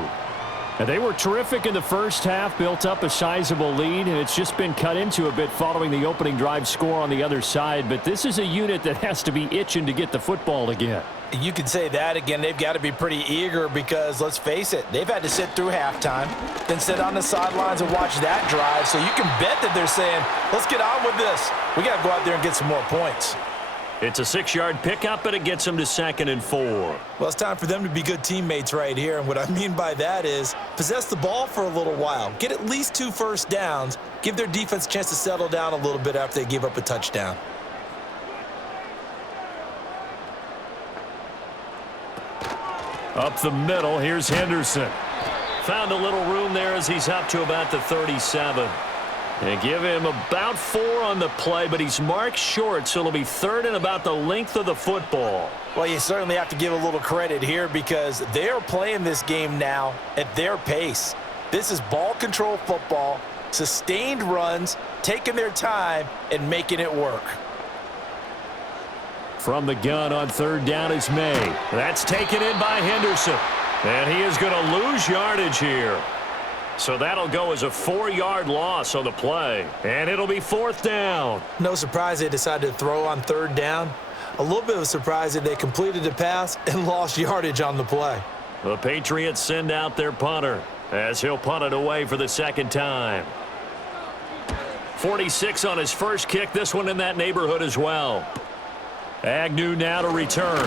And they were terrific in the first half, built up a sizable lead, and it's just been cut into a bit following the opening drive score on the other side. But this is a unit that has to be itching to get the football again. You can say that again. They've got to be pretty eager because, let's face it, they've had to sit through halftime, then sit on the sidelines and watch that drive. So you can bet that they're saying, let's get on with this. We got to go out there and get some more points. It's a 6-yard pickup, and it gets them to 2nd and 4. Well, it's time for them to be good teammates right here. And what I mean by that is possess the ball for a little while. Get at least 2 first downs. Give their defense a chance to settle down a little bit after they give up a touchdown. Up the middle, here's Henderson. Found a little room there as he's up to about the 37. And give him about 4 on the play, but he's marked short, so it'll be 3rd and about the length of the football. Well, you certainly have to give a little credit here because they're playing this game now at their pace. This is ball control football, sustained runs, taking their time, and making it work. From the gun on 3rd down is May. That's taken in by Henderson. And he is going to lose yardage here. So that'll go as a 4-yard loss on the play. And it'll be 4th down. No surprise they decided to throw on 3rd down. A little bit of a surprise that they completed the pass and lost yardage on the play. The Patriots send out their punter as he'll punt it away for the 2nd time. 46 on his first kick. This one in that neighborhood as well. Agnew now to return.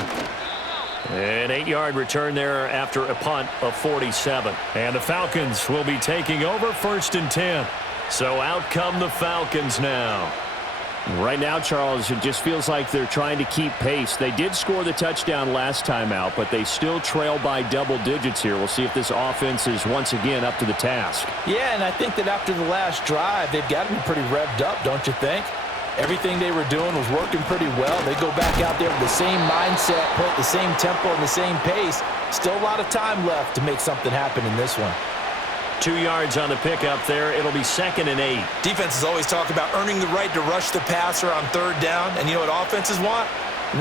An 8-yard return there after a punt of 47. And the Falcons will be taking over 1st and 10. So out come the Falcons now. Right now, Charles, it just feels like they're trying to keep pace. They did score the touchdown last time out, but they still trail by double digits here. We'll see if this offense is once again up to the task. Yeah, and I think that after the last drive, they've got to be pretty revved up, don't you think? Everything they were doing was working pretty well. They go back out there with the same mindset, play at the same tempo and the same pace. Still a lot of time left to make something happen in this one. 2 yards on the pickup there. It'll be 2nd and 8. Defenses always talk about earning the right to rush the passer on 3rd down. And you know what offenses want?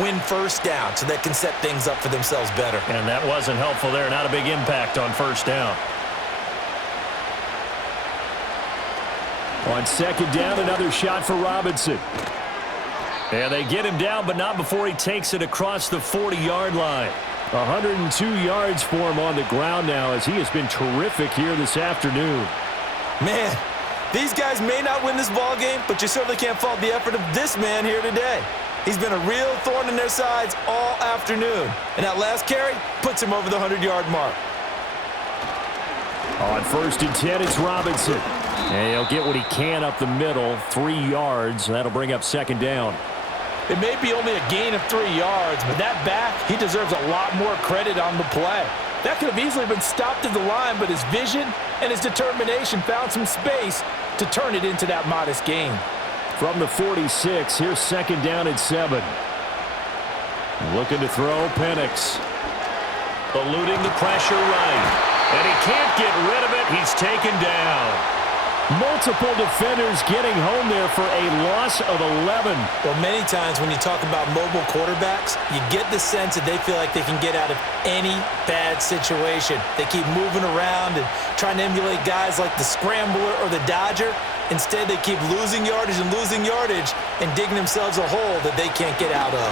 Win 1st down so they can set things up for themselves better. And that wasn't helpful there. Not a big impact on 1st down. On 2nd down, another shot for Robinson. And they get him down, but not before he takes it across the 40-yard line. 102 yards for him on the ground now as he has been terrific here this afternoon. Man, these guys may not win this ball game, but you certainly can't fault the effort of this man here today. He's been a real thorn in their sides all afternoon. And that last carry puts him over the 100-yard mark. On 1st and 10, it's Robinson. And he'll get what he can up the middle, 3 yards. That'll bring up 2nd down. It may be only a gain of 3 yards, but that back, he deserves a lot more credit on the play. That could have easily been stopped at the line, but his vision and his determination found some space to turn it into that modest gain. From the 46, here's 2nd down and 7. Looking to throw, Penix. Eluding the pressure right. And he can't get rid of it. He's taken down. Multiple defenders getting home there for a loss of 11. Well, many times when you talk about mobile quarterbacks, you get the sense that they feel like they can get out of any bad situation. They keep moving around and trying to emulate guys like the Scrambler or the Dodger. Instead, they keep losing yardage and digging themselves a hole that they can't get out of.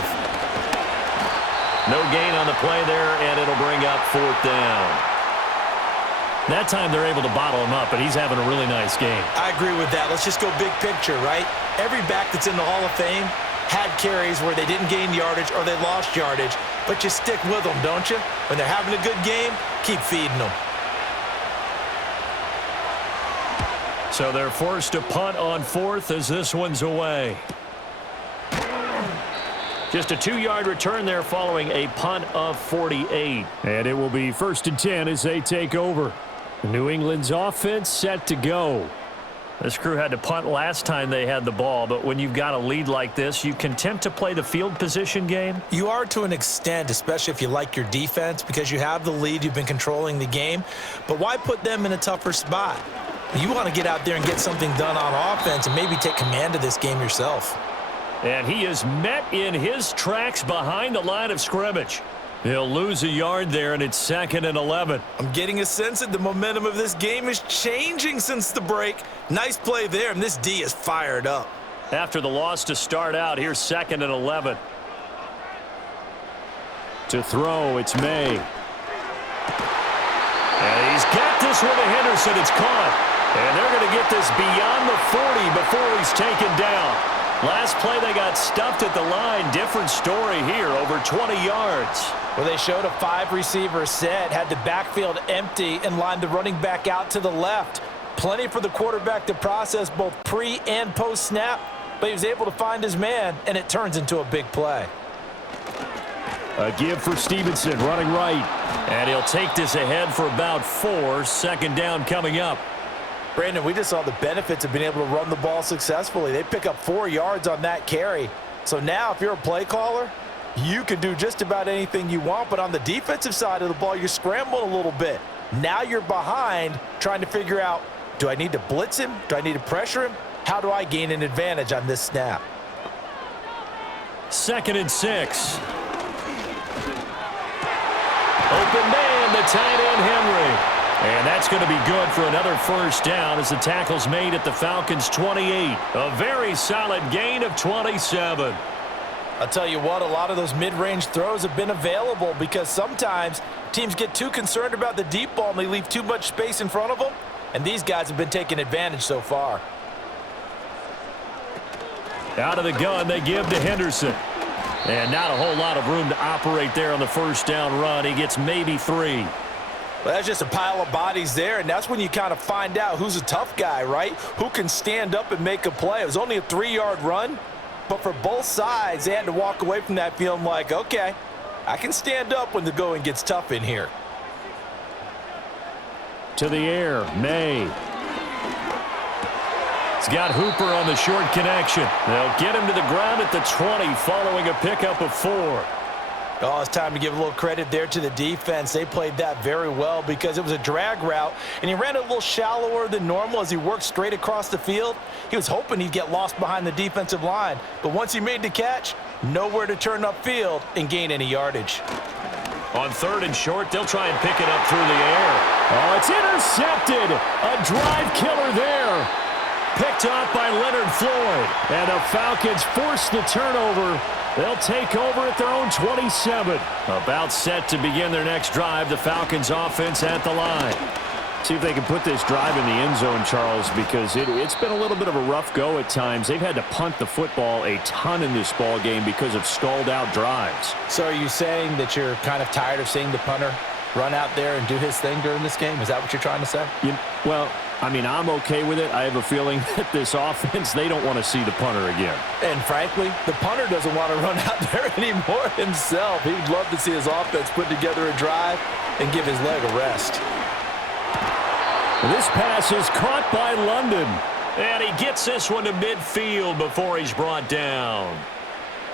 No gain on the play there, and it'll bring up 4th down. That time they're able to bottle him up, but he's having a really nice game. I agree with that. Let's just go big picture, right? Every back that's in the Hall of Fame had carries where they didn't gain yardage or they lost yardage, but you stick with them, don't you? When they're having a good game, keep feeding them. So they're forced to punt on 4th as this one's away. Just a 2-yard return there following a punt of 48. And it will be 1st and 10 as they take over. New England's offense set to go. This crew had to punt last time they had the ball, but when you've got a lead like this, you can tempt to play the field position game. You are to an extent, especially if you like your defense, because you have the lead, you've been controlling the game. But why put them in a tougher spot? You want to get out there and get something done on offense and maybe take command of this game yourself. And he is met in his tracks behind the line of scrimmage. He'll lose a yard there, and it's 2nd and 11. I'm getting a sense that the momentum of this game is changing since the break. Nice play there, and this D is fired up. After the loss to start out, here's 2nd and 11. To throw, it's May. And he's got this one to Henderson. It's caught. And they're going to get this beyond the 40 before he's taken down. Last play, they got stuffed at the line. Different story here, over 20 yards. Well, they showed a 5-receiver set, had the backfield empty, and lined the running back out to the left. Plenty for the quarterback to process both pre- and post-snap, but he was able to find his man, and it turns into a big play. A give for Stevenson, running right. And he'll take this ahead for about 4. 2nd down coming up. Brandon, we just saw the benefits of being able to run the ball successfully. They pick up 4 yards on that carry. So now if you're a play caller, you can do just about anything you want. But on the defensive side of the ball, you're scrambling a little bit. Now you're behind trying to figure out, do I need to blitz him? Do I need to pressure him? How do I gain an advantage on this snap? 2nd and 6. Open man, the tight end, Henry. And that's going to be good for another first down as the tackle's made at the Falcons' 28. A very solid gain of 27. I'll tell you what, a lot of those mid-range throws have been available because sometimes teams get too concerned about the deep ball and they leave too much space in front of them. And these guys have been taking advantage so far. Out of the gun, they give to Henderson. And not a whole lot of room to operate there on the first down run. He gets maybe 3. Well, that's just a pile of bodies there, and that's when you kind of find out who's a tough guy, right? Who can stand up and make a play. It was only a 3-yard run, but for both sides, they had to walk away from that feeling like, okay, I can stand up when the going gets tough in here. To the air, May. He's got Hooper on the short connection. They'll get him to the ground at the 20 following a pickup of 4. Oh, it's time to give a little credit there to the defense. They played that very well because it was a drag route, and he ran it a little shallower than normal as he worked straight across the field. He was hoping he'd get lost behind the defensive line, but once he made the catch, nowhere to turn upfield and gain any yardage. On 3rd and short, they'll try and pick it up through the air. Oh, it's intercepted. A drive killer there. Picked off by Leonard Floyd. And the Falcons force the turnover. They'll take over at their own 27. About set to begin their next drive. The Falcons offense at the line. See if they can put this drive in the end zone, Charles, because it's been a little bit of a rough go at times. They've had to punt the football a ton in this ball game because of stalled-out drives. So are you saying that you're kind of tired of seeing the punter run out there and do his thing during this game? Is that what you're trying to say? Well, I mean, I'm okay with it. I have a feeling that this offense, they don't want to see the punter again. And frankly, the punter doesn't want to run out there anymore himself. He'd love to see his offense put together a drive and give his leg a rest. This pass is caught by London. And he gets this one to midfield before he's brought down.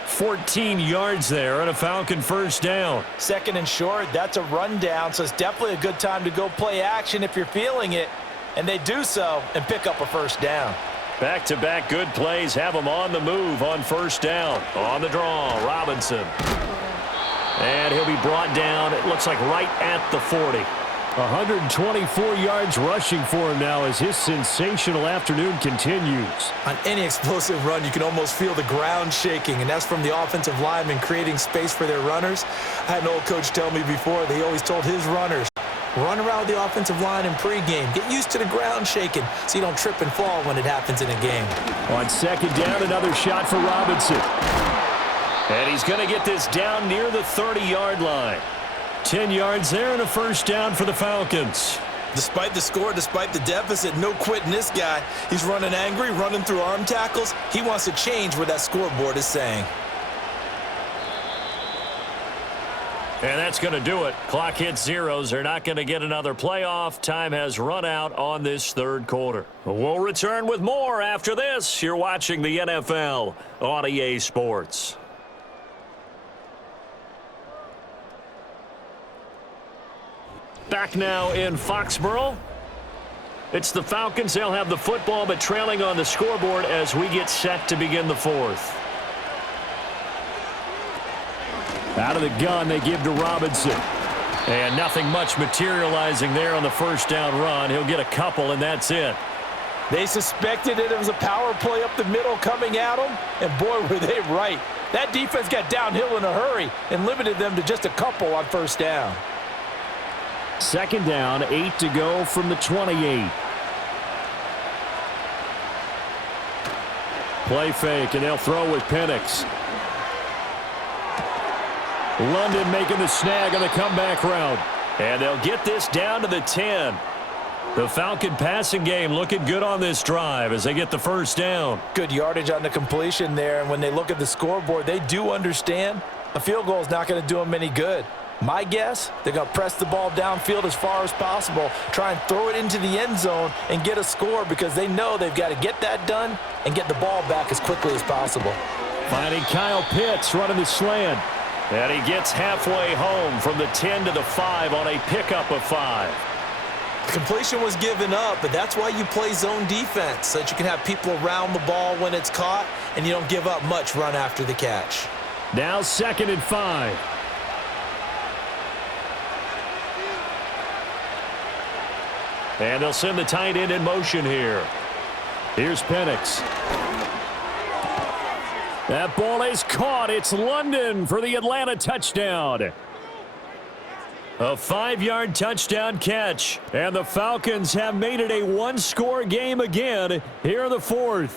14 yards there and a Falcon first down. 2nd and short, that's a rundown, so it's definitely a good time to go play action if you're feeling it. And they do so and pick up a first down. Back-to-back good plays have them on the move on first down. On the draw, Robinson. And he'll be brought down, it looks like right at the 40. 124 yards rushing for him now as his sensational afternoon continues. On any explosive run, you can almost feel the ground shaking, and that's from the offensive linemen creating space for their runners. I had an old coach tell me before, they always told his runners, run around the offensive line in pregame. Get used to the ground shaking so you don't trip and fall when it happens in a game. On 2nd down, another shot for Robinson. And he's going to get this down near the 30-yard line. 10 yards there and a first down for the Falcons. Despite the score, despite the deficit, no quitting this guy. He's running angry, running through arm tackles. He wants to change what that scoreboard is saying. And that's going to do it. Clock hits zeros. They're not going to get another playoff. Time has run out on this 3rd quarter. We'll return with more after this. You're watching the NFL on EA Sports. Back now in Foxborough. It's the Falcons. They'll have the football, but trailing on the scoreboard as we get set to begin the 4th. Out of the gun, they give to Robinson. And nothing much materializing there on the first down run. He'll get a couple, and that's it. They suspected it was a power play up the middle coming at them, and boy, were they right. That defense got downhill in a hurry and limited them to just a couple on first down. 2nd down, 8 to go from the 28. Play fake, and they'll throw with Penix. London making the snag on the comeback route. And they'll get this down to the 10. The Falcon passing game looking good on this drive as they get the first down. Good yardage on the completion there, and when they look at the scoreboard, they do understand a field goal is not going to do them any good. My guess, they're going to press the ball downfield as far as possible, try and throw it into the end zone and get a score because they know they've got to get that done and get the ball back as quickly as possible. Finding Kyle Pitts running the slant. And he gets halfway home from the 10 to the 5 on a pickup of 5. Completion was given up, but that's why you play zone defense, so that you can have people around the ball when it's caught, and you don't give up much run after the catch. Now 2nd and 5. And they'll send the tight end in motion here. Here's Penix. That ball is caught. It's London for the Atlanta touchdown. A 5-yard touchdown catch. And the Falcons have made it a one-score game again here in the 4th.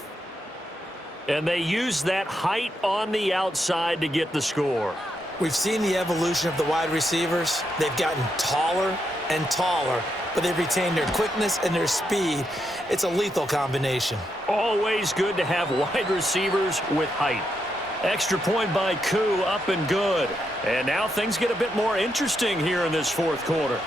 And they use that height on the outside to get the score. We've seen the evolution of the wide receivers. They've gotten taller and taller, but they've retained their quickness and their speed. It's a lethal combination. Always good to have wide receivers with height. Extra point by Koo, up and good. And now things get a bit more interesting here in this 4th quarter.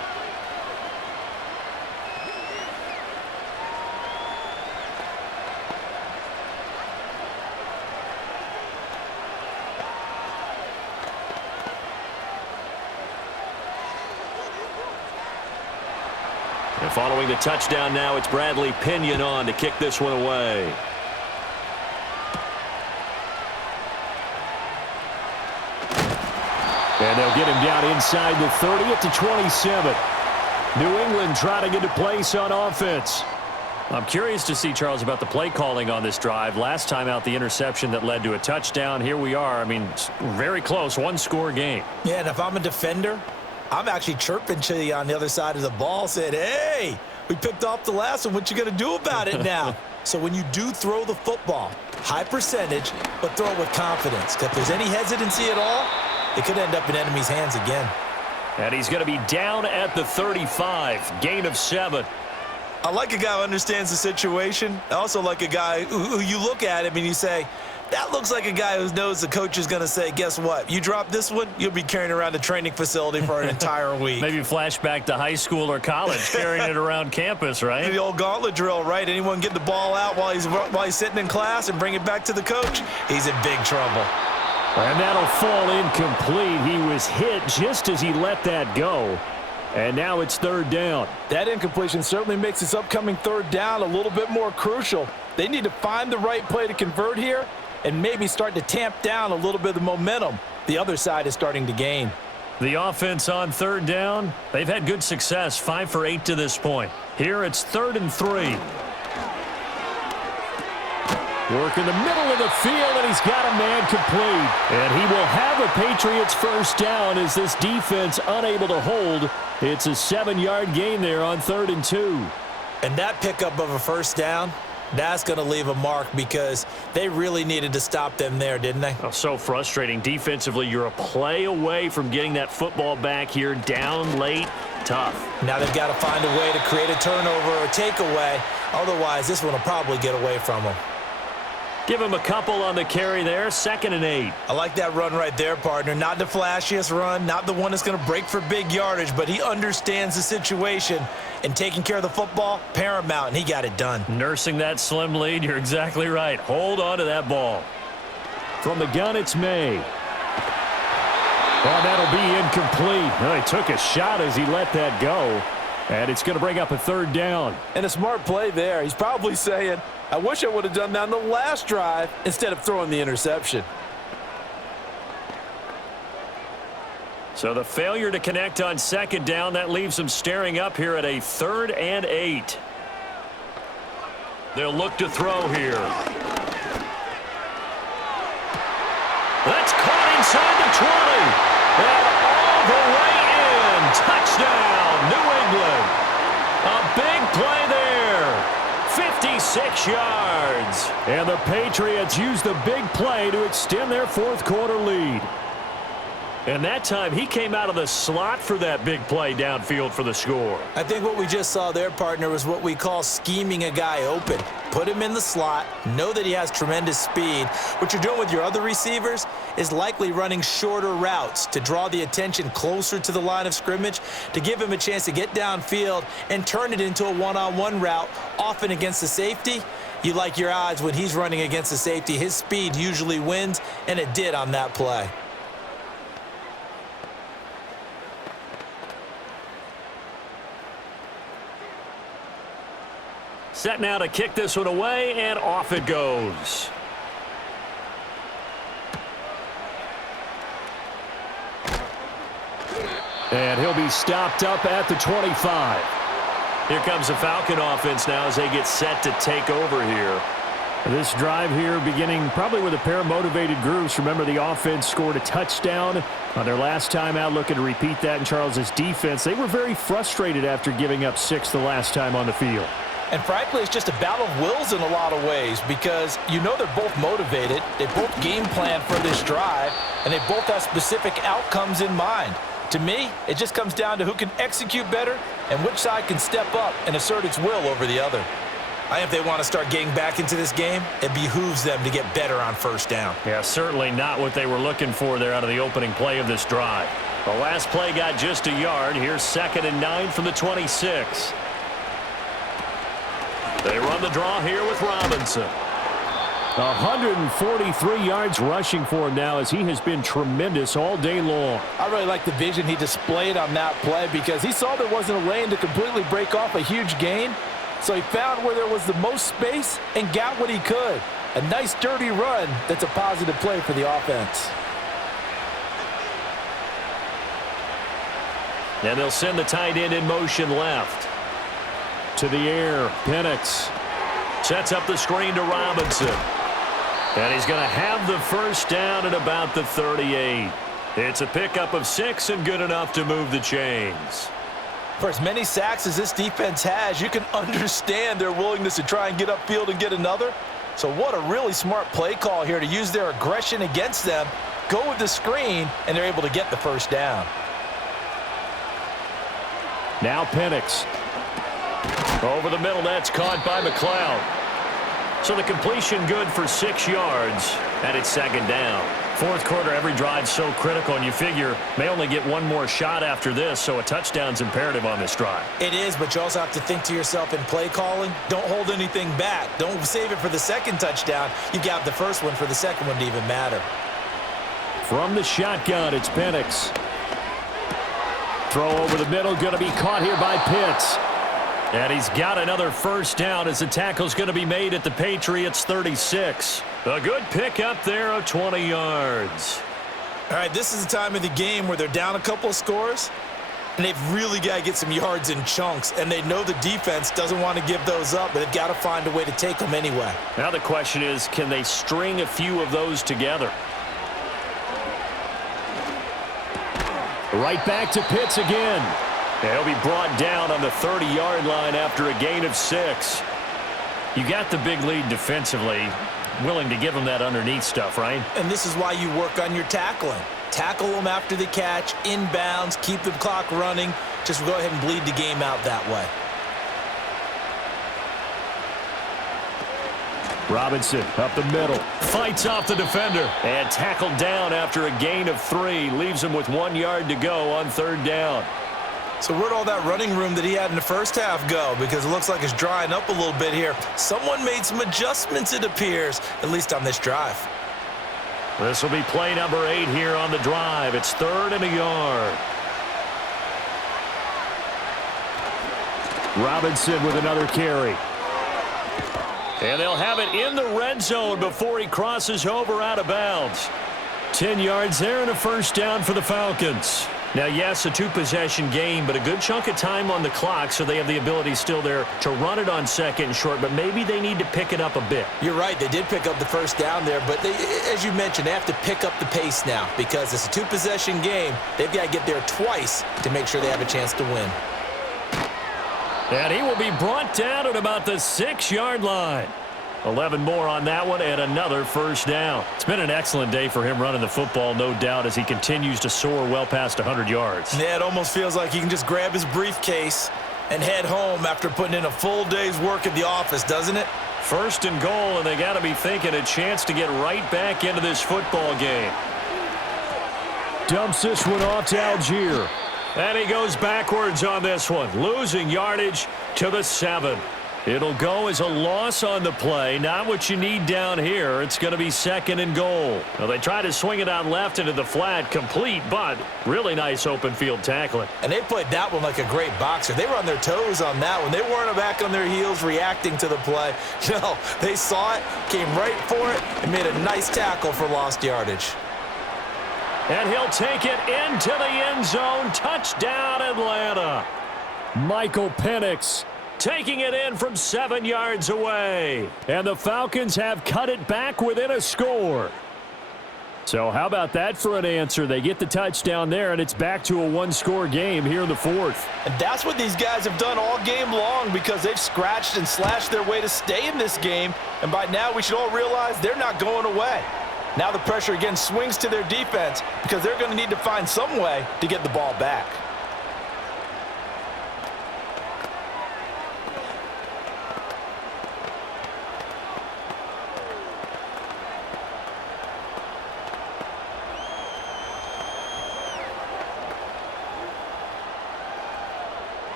And following the touchdown now, it's Bradley Pinion on to kick this one away. And they'll get him down inside the 30 at the 27. New England trying to get to place on offense. I'm curious to see, Charles, about the play calling on this drive. Last time out, the interception that led to a touchdown. Here we are. I mean, very close, one-score game. Yeah, and if I'm a defender, I'm actually chirping to you on the other side of the ball, saying, hey, we picked off the last one. What you going to do about it now? So when you do throw the football, high percentage, but throw it with confidence. Because if there's any hesitancy at all, it could end up in enemy's hands again. And he's going to be down at the 35, gain of 7. I like a guy who understands the situation. I also like a guy who you look at him and you say, that looks like a guy who knows the coach is going to say, guess what? You drop this one, you'll be carrying around the training facility for an entire week. Maybe flashback to high school or college, carrying it around campus, right? The old gauntlet drill, right? Anyone get the ball out while he's sitting in class and bring it back to the coach? He's in big trouble. And that'll fall incomplete. He was hit just as he let that go. And now it's 3rd down. That incompletion certainly makes this upcoming 3rd down a little bit more crucial. They need to find the right play to convert here and maybe start to tamp down a little bit of the momentum the other side is starting to gain. The offense on 3rd down, they've had good success, 5 for 8 to this point. Here it's 3rd and 3. Work in the middle of the field, and he's got a man complete. And he will have a Patriots 1st down as this defense unable to hold. It's a 7-yard gain there on 3rd and 2. And that pickup of a 1st down, that's going to leave a mark because they really needed to stop them there, didn't they? Oh, so frustrating. Defensively, you're a play away from getting that football back here, down late, tough. Now they've got to find a way to create a turnover or takeaway. Otherwise, this one will probably get away from them. Give him a couple on the carry there, 2nd and 8. I like that run right there, partner. Not the flashiest run, not the one that's going to break for big yardage, but he understands the situation, and taking care of the football, paramount, and he got it done. Nursing that slim lead, you're exactly right. Hold on to that ball. From the gun, it's May. Oh, that'll be incomplete. Well, he took a shot as he let that go, and it's going to bring up a 3rd down. And a smart play there. He's probably saying, I wish I would have done that on the last drive instead of throwing the interception. So the failure to connect on 2nd down, that leaves them staring up here at a 3rd and 8. They'll look to throw here. That's caught inside the 20. And all the way in. Touchdown, New England. A big play there. 56 yards. And the Patriots use the big play to extend their 4th quarter lead. And that time, he came out of the slot for that big play downfield for the score. I think what we just saw there, partner, was what we call scheming a guy open. Put him in the slot, know that he has tremendous speed. What you're doing with your other receivers is likely running shorter routes to draw the attention closer to the line of scrimmage, to give him a chance to get downfield and turn it into a one-on-one route, often against the safety. You like your odds when he's running against the safety. His speed usually wins, and it did on that play. Set now to kick this one away, and off it goes. And he'll be stopped up at the 25. Here comes the Falcon offense now as they get set to take over here. This drive here beginning probably with a pair of motivated groups. Remember, the offense scored a touchdown on their last time out, looking to repeat that in Charles' defense. They were very frustrated after giving up 6 the last time on the field. And frankly, it's just a battle of wills in a lot of ways because you know they're both motivated, they both game plan for this drive, and they both have specific outcomes in mind. To me, it just comes down to who can execute better and which side can step up and assert its will over the other. I think if they want to start getting back into this game, it behooves them to get better on first down. Yeah, certainly not what they were looking for there out of the opening play of this drive. The last play got just a yard. Here's 2nd and 9 from the 26. They run the draw here with Robinson. 143 yards rushing for him now as he has been tremendous all day long. I really like the vision he displayed on that play because he saw there wasn't a lane to completely break off a huge gain. So he found where there was the most space and got what he could. A nice dirty run that's a positive play for the offense. And they'll send the tight end in motion left. To the air, Penix. Sets up the screen to Robinson. And he's going to have the first down at about the 38. It's a pickup of 6 and good enough to move the chains. For as many sacks as this defense has, you can understand their willingness to try and get upfield and get another. So what a really smart play call here to use their aggression against them, go with the screen, and they're able to get the first down. Now Penix. Over the middle, that's caught by McLeod. So the completion good for 6 yards, and it's 2nd down. Fourth quarter, every drive so critical, and you figure may only get one more shot after this, so a touchdown's imperative on this drive. It is, but you also have to think to yourself in play calling, don't hold anything back. Don't save it for the second touchdown. You've got the first one for the second one to even matter. From the shotgun, it's Penix. Throw over the middle, going to be caught here by Pitts. And he's got another first down as the tackle's going to be made at the Patriots 36. A good pickup there of 20 yards. All right, this is the time of the game where they're down a couple of scores, and they've really got to get some yards in chunks, and they know the defense doesn't want to give those up, but they've got to find a way to take them anyway. Now the question is, can they string a few of those together? Right back to Pitts again. And he'll be brought down on the 30-yard line after a gain of 6. You got the big lead defensively, willing to give them that underneath stuff, right? And this is why you work on your tackling. Tackle them after the catch, inbounds, keep the clock running. Just go ahead and bleed the game out that way. Robinson up the middle. Fights off the defender. And tackled down after a gain of 3. Leaves him with 1 yard to go on 3rd down. So where'd all that running room that he had in the first half go? Because it looks like it's drying up a little bit here. Someone made some adjustments, it appears, at least on this drive. This will be play number 8 here on the drive. It's 3rd and a yard. Robinson with another carry. And they'll have it in the red zone before he crosses over out of bounds. 10 yards there and a first down for the Falcons. Now, yes, a 2-possession game, but a good chunk of time on the clock, so they have the ability still there to run it on 2nd and short, but maybe they need to pick it up a bit. You're right. They did pick up the first down there, but they, as you mentioned, they have to pick up the pace now because it's a 2-possession game. They've got to get there twice to make sure they have a chance to win. And he will be brought down at about the 6-yard line. 11 more on that one and another first down. It's been an excellent day for him running the football, no doubt, as he continues to soar well past 100 yards. Yeah, it almost feels like he can just grab his briefcase and head home after putting in a full day's work at the office, doesn't it? First and goal, and they got to be thinking a chance to get right back into this football game. Dumps this one off to Algier. And he goes backwards on this one, losing yardage to the 7. It'll go as a loss on the play. Not what you need down here. It's going to be second and goal. Well, they try to swing it out left into the flat, complete, but really nice open field tackling. And they played that one like a great boxer. They were on their toes on that one. They weren't back on their heels reacting to the play. No, they saw it, came right for it, and made a nice tackle for lost yardage. And he'll take it into the end zone. Touchdown, Atlanta. Michael Penix taking it in from 7 yards away. And the Falcons have cut it back within a score. So how about that for an answer? They get the touchdown there, and it's back to a one-score game here in the fourth. And that's what these guys have done all game long, because they've scratched and slashed their way to stay in this game. And by now, we should all realize they're not going away. Now the pressure again swings to their defense, because they're going to need to find some way to get the ball back.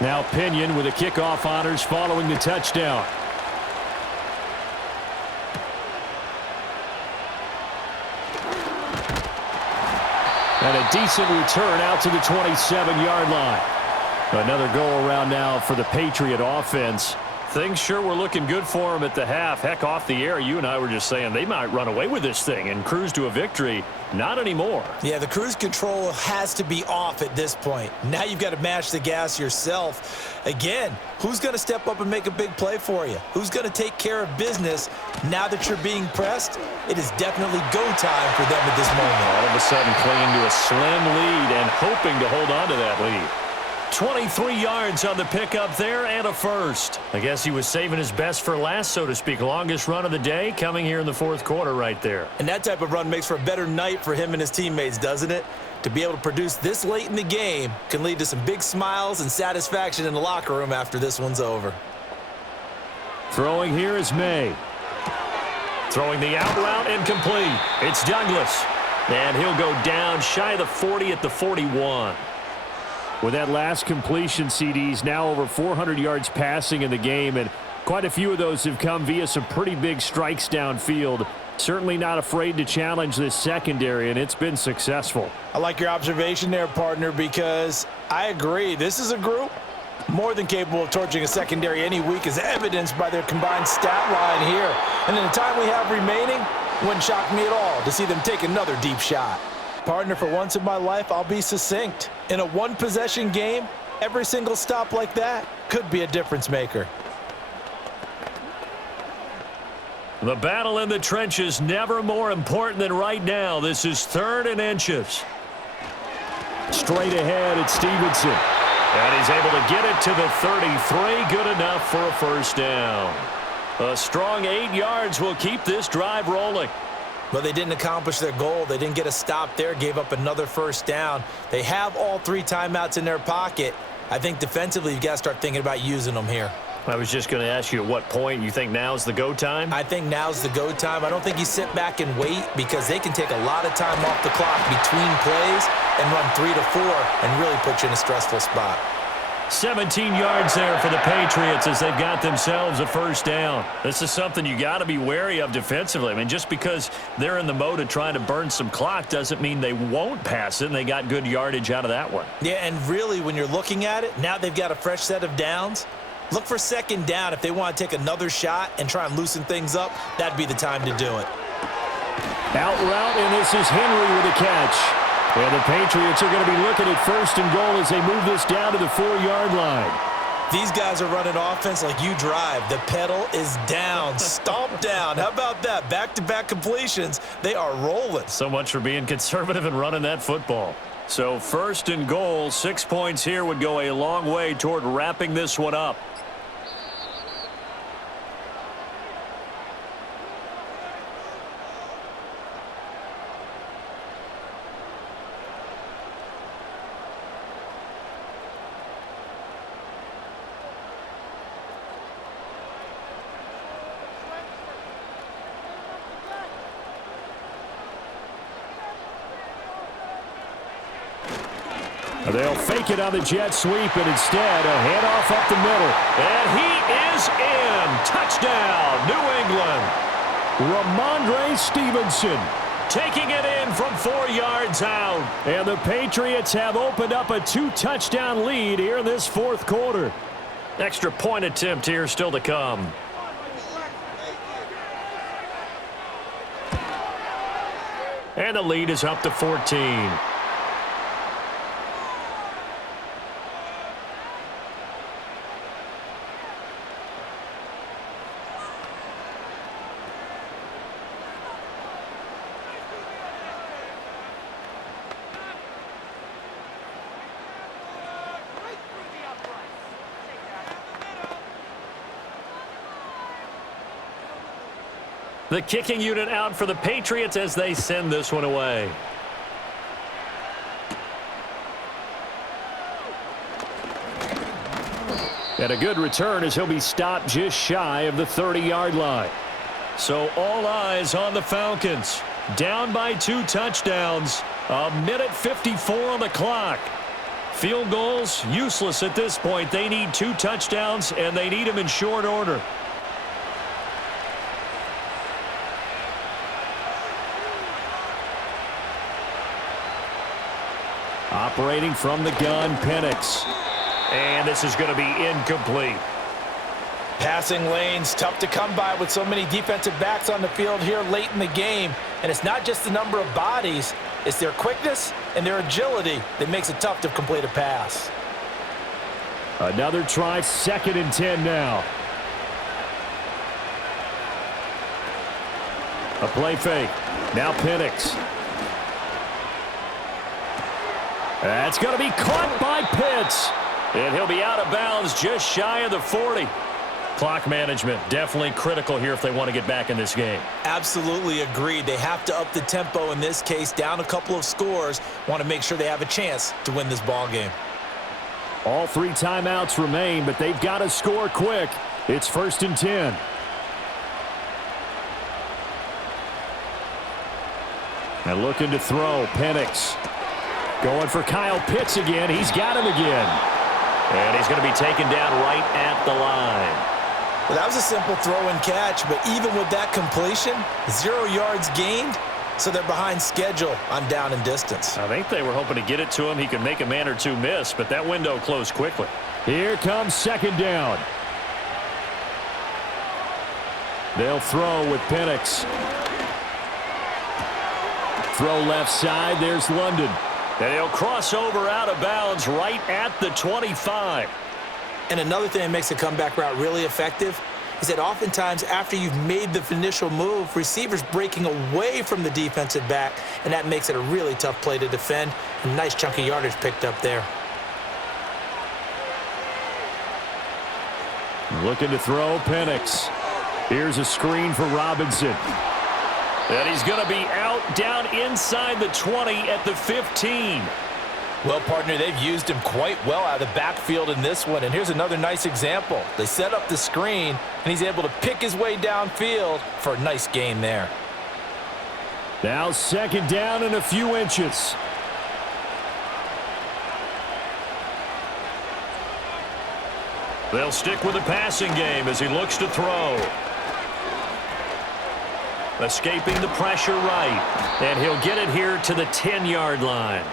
Now Pinion with the kickoff honors following the touchdown. And a decent return out to the 27-yard line. Another go-around now for the Patriot offense. Things sure were looking good for him at the half. Heck, off the air, you and I were just saying they might run away with this thing and cruise to a victory. Not anymore. Yeah, the cruise control has to be off at this point. Now you've got to mash the gas yourself. Again, who's going to step up and make a big play for you? Who's going to take care of business now that you're being pressed? It is definitely go time for them at this moment. All of a sudden clinging to a slim lead and hoping to hold on to that lead. 23 yards on the pickup there and a first. I guess he was saving his best for last, so to speak. Longest run of the day coming here in the fourth quarter right there. And that type of run makes for a better night for him and his teammates, doesn't it? To be able to produce this late in the game can lead to some big smiles and satisfaction in the locker room after this one's over. Throwing here is May. Throwing the out route incomplete. It's Douglas. And he'll go down shy of the 40 at the 41. With that last completion, CD's now over 400 yards passing in the game, and quite a few of those have come via some pretty big strikes downfield. Certainly not afraid to challenge this secondary, and it's been successful. I like your observation there, partner, because I agree. This is a group more than capable of torching a secondary any week, as evidenced by their combined stat line here. And in the time we have remaining, wouldn't shock me at all to see them take another deep shot. Partner, for once in my life, I'll be succinct. In a one-possession game, every single stop like that could be a difference maker. The battle in the trenches never more important than right now. This is 3rd and inches. Straight ahead, it's Stevenson. And he's able to get it to the 33. Good enough for a first down. A strong 8 yards will keep this drive rolling. But they didn't accomplish their goal. They didn't get a stop there, gave up another first down. They have all 3 timeouts in their pocket. I think defensively, you've got to start thinking about using them here. I was just going to ask you at what point you think now's the go time? I think now's the go time. I don't think you sit back and wait, because they can take a lot of time off the clock between plays and run 3 to 4 and really put you in a stressful spot. 17 yards there for the Patriots as they've got themselves a first down. This is something you got to be wary of defensively. I mean, just because they're in the mode of trying to burn some clock doesn't mean they won't pass it, and they got good yardage out of that one. Yeah, and really, when you're looking at it, now they've got a fresh set of downs. Look for second down. If they want to take another shot and try and loosen things up, that'd be the time to do it. Out route, and this is Henry with a catch. And the Patriots are going to be looking at 1st and goal as they move this down to the 4-yard line. These guys are running offense like you drive. The pedal is down, stomp down. How about that? Back-to-back completions. They are rolling. So much for being conservative and running that football. So 1st and goal, 6 points here would go a long way toward wrapping this one up. They'll fake it on the jet sweep, and instead a handoff up the middle. And he is in. Touchdown, New England. Ramondre Stevenson taking it in from 4 yards out. And the Patriots have opened up a 2-touchdown lead here in this fourth quarter. Extra point attempt here still to come. And the lead is up to 14. The kicking unit out for the Patriots as they send this one away. And a good return as he'll be stopped just shy of the 30-yard line. So all eyes on the Falcons. Down by 2 touchdowns. 1:54 on the clock. Field goals useless at this point. They need 2 touchdowns, and they need them in short order. Operating from the gun, Penix. And this is going to be incomplete. Passing lanes, tough to come by with so many defensive backs on the field here late in the game. And it's not just the number of bodies, it's their quickness and their agility that makes it tough to complete a pass. Another try, 2nd and 10 now. A play fake. Now Penix. That's going to be caught by Pitts. And he'll be out of bounds just shy of the 40. Clock management definitely critical here if they want to get back in this game. Absolutely agreed. They have to up the tempo in this case, down a couple of scores. Want to make sure they have a chance to win this ball game. All 3 timeouts remain, but they've got to score quick. It's 1st and 10. And looking to throw, Penix. Going for Kyle Pitts again. He's got him again. And he's going to be taken down right at the line. Well, that was a simple throw and catch, but even with that completion, 0 yards gained, so they're behind schedule on down and distance. I think they were hoping to get it to him. He could make a man or 2 miss, but that window closed quickly. Here comes 2nd down. They'll throw with Penix. Throw left side. There's London. And he'll cross over out of bounds right at the 25. And another thing that makes the comeback route really effective is that oftentimes after you've made the initial move, receivers breaking away from the defensive back, and that makes it a really tough play to defend. A nice chunk of yardage picked up there. Looking to throw, Penix. Here's a screen for Robinson. And he's going to be out down inside the 20 at the 15. Well, partner, they've used him quite well out of the backfield in this one. And here's another nice example. They set up the screen, and he's able to pick his way downfield for a nice gain there. Now 2nd down and a few inches. They'll stick with the passing game as he looks to throw. Escaping the pressure right. And he'll get it here to the 10-yard line.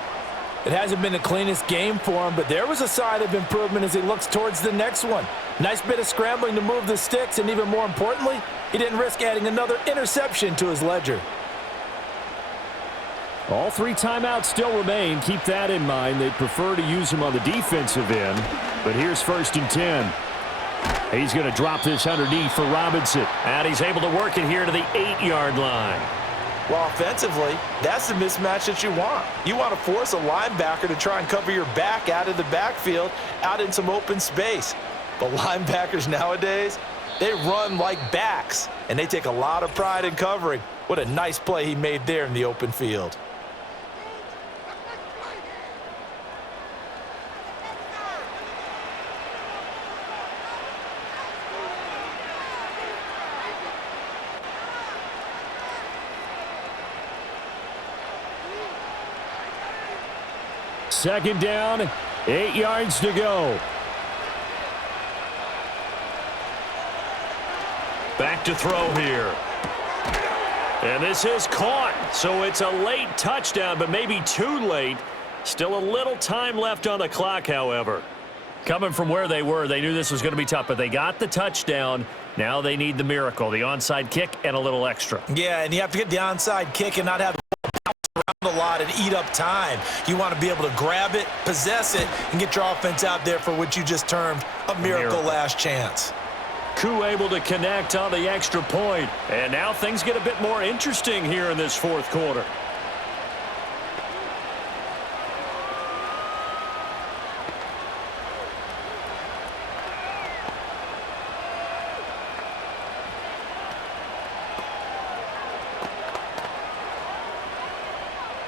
It hasn't been the cleanest game for him, but there was a sign of improvement as he looks towards the next one. Nice bit of scrambling to move the sticks, and even more importantly, he didn't risk adding another interception to his ledger. All 3 timeouts still remain. Keep that in mind. They'd prefer to use him on the defensive end. But here's 1st and 10. He's going to drop this underneath for Robinson. And he's able to work it here to the 8-yard line. Well, offensively, that's the mismatch that you want. You want to force a linebacker to try and cover your back out of the backfield, out in some open space. But linebackers nowadays, they run like backs, and they take a lot of pride in covering. What a nice play he made there in the open field. Second down, 8 yards to go. Back to throw here. And this is caught, so it's a late touchdown, but maybe too late. Still a little time left on the clock, however. Coming from where they were, they knew this was going to be tough, but they got the touchdown. Now they need the miracle, the onside kick and a little extra. Yeah, and you have to get the onside kick and not have the ball bounce around a lot and eat up time. You want to be able to grab it, possess it, and get your offense out there for what you just termed a miracle last chance. Koo able to connect on the extra point. And now things get a bit more interesting here in this fourth quarter.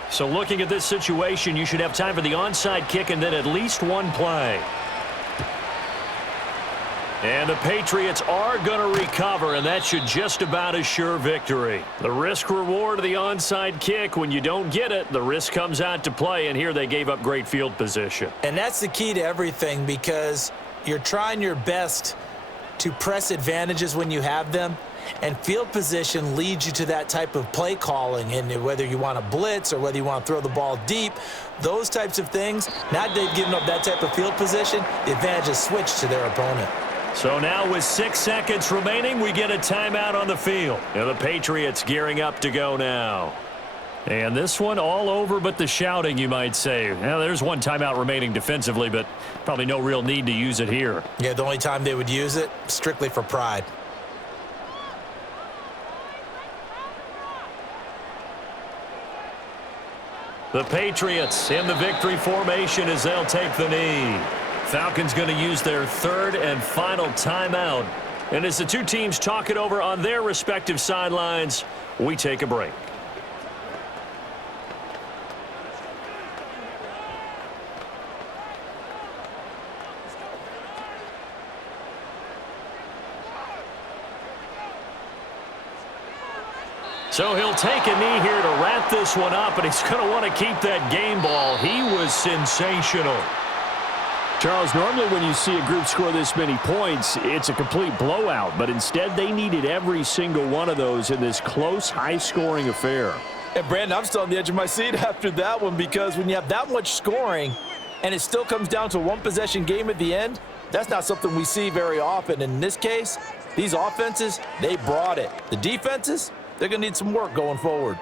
So looking at this situation, you should have time for the onside kick and then at least one play. And the Patriots are going to recover, and that should just about assure victory. The risk-reward of the onside kick, when you don't get it, the risk comes out to play, and here they gave up great field position. And that's the key to everything, because you're trying your best to press advantages when you have them, and field position leads you to that type of play calling, and whether you want to blitz or whether you want to throw the ball deep, those types of things, now that they've given up that type of field position, the advantage is switched to their opponent. So now with 6 seconds remaining, we get a timeout on the field. And the Patriots gearing up to go now. And this one all over but the shouting, you might say. Now, there's one timeout remaining defensively, but probably no real need to use it here. Yeah, the only time they would use it, strictly for pride. The Patriots in the victory formation as they'll take the knee. Falcons going to use their third and final timeout. And as the two teams talk it over on their respective sidelines, we take a break. So he'll take a knee here to wrap this one up, and he's going to want to keep that game ball. He was sensational. Charles, normally when you see a group score this many points, it's a complete blowout. But instead, they needed every single one of those in this close, high-scoring affair. And, Brandon, I'm still on the edge of my seat after that one, because when you have that much scoring and it still comes down to a one-possession game at the end, that's not something we see very often. In this case, these offenses, they brought it. The defenses, they're going to need some work going forward.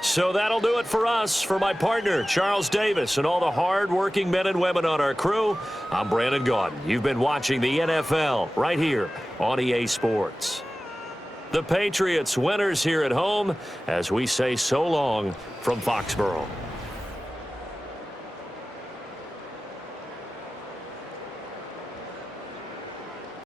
So that'll do it for us. For my partner, Charles Davis, and all the hard-working men and women on our crew, I'm Brandon Gaudin. You've been watching the NFL right here on EA Sports. The Patriots winners here at home as we say so long from Foxborough.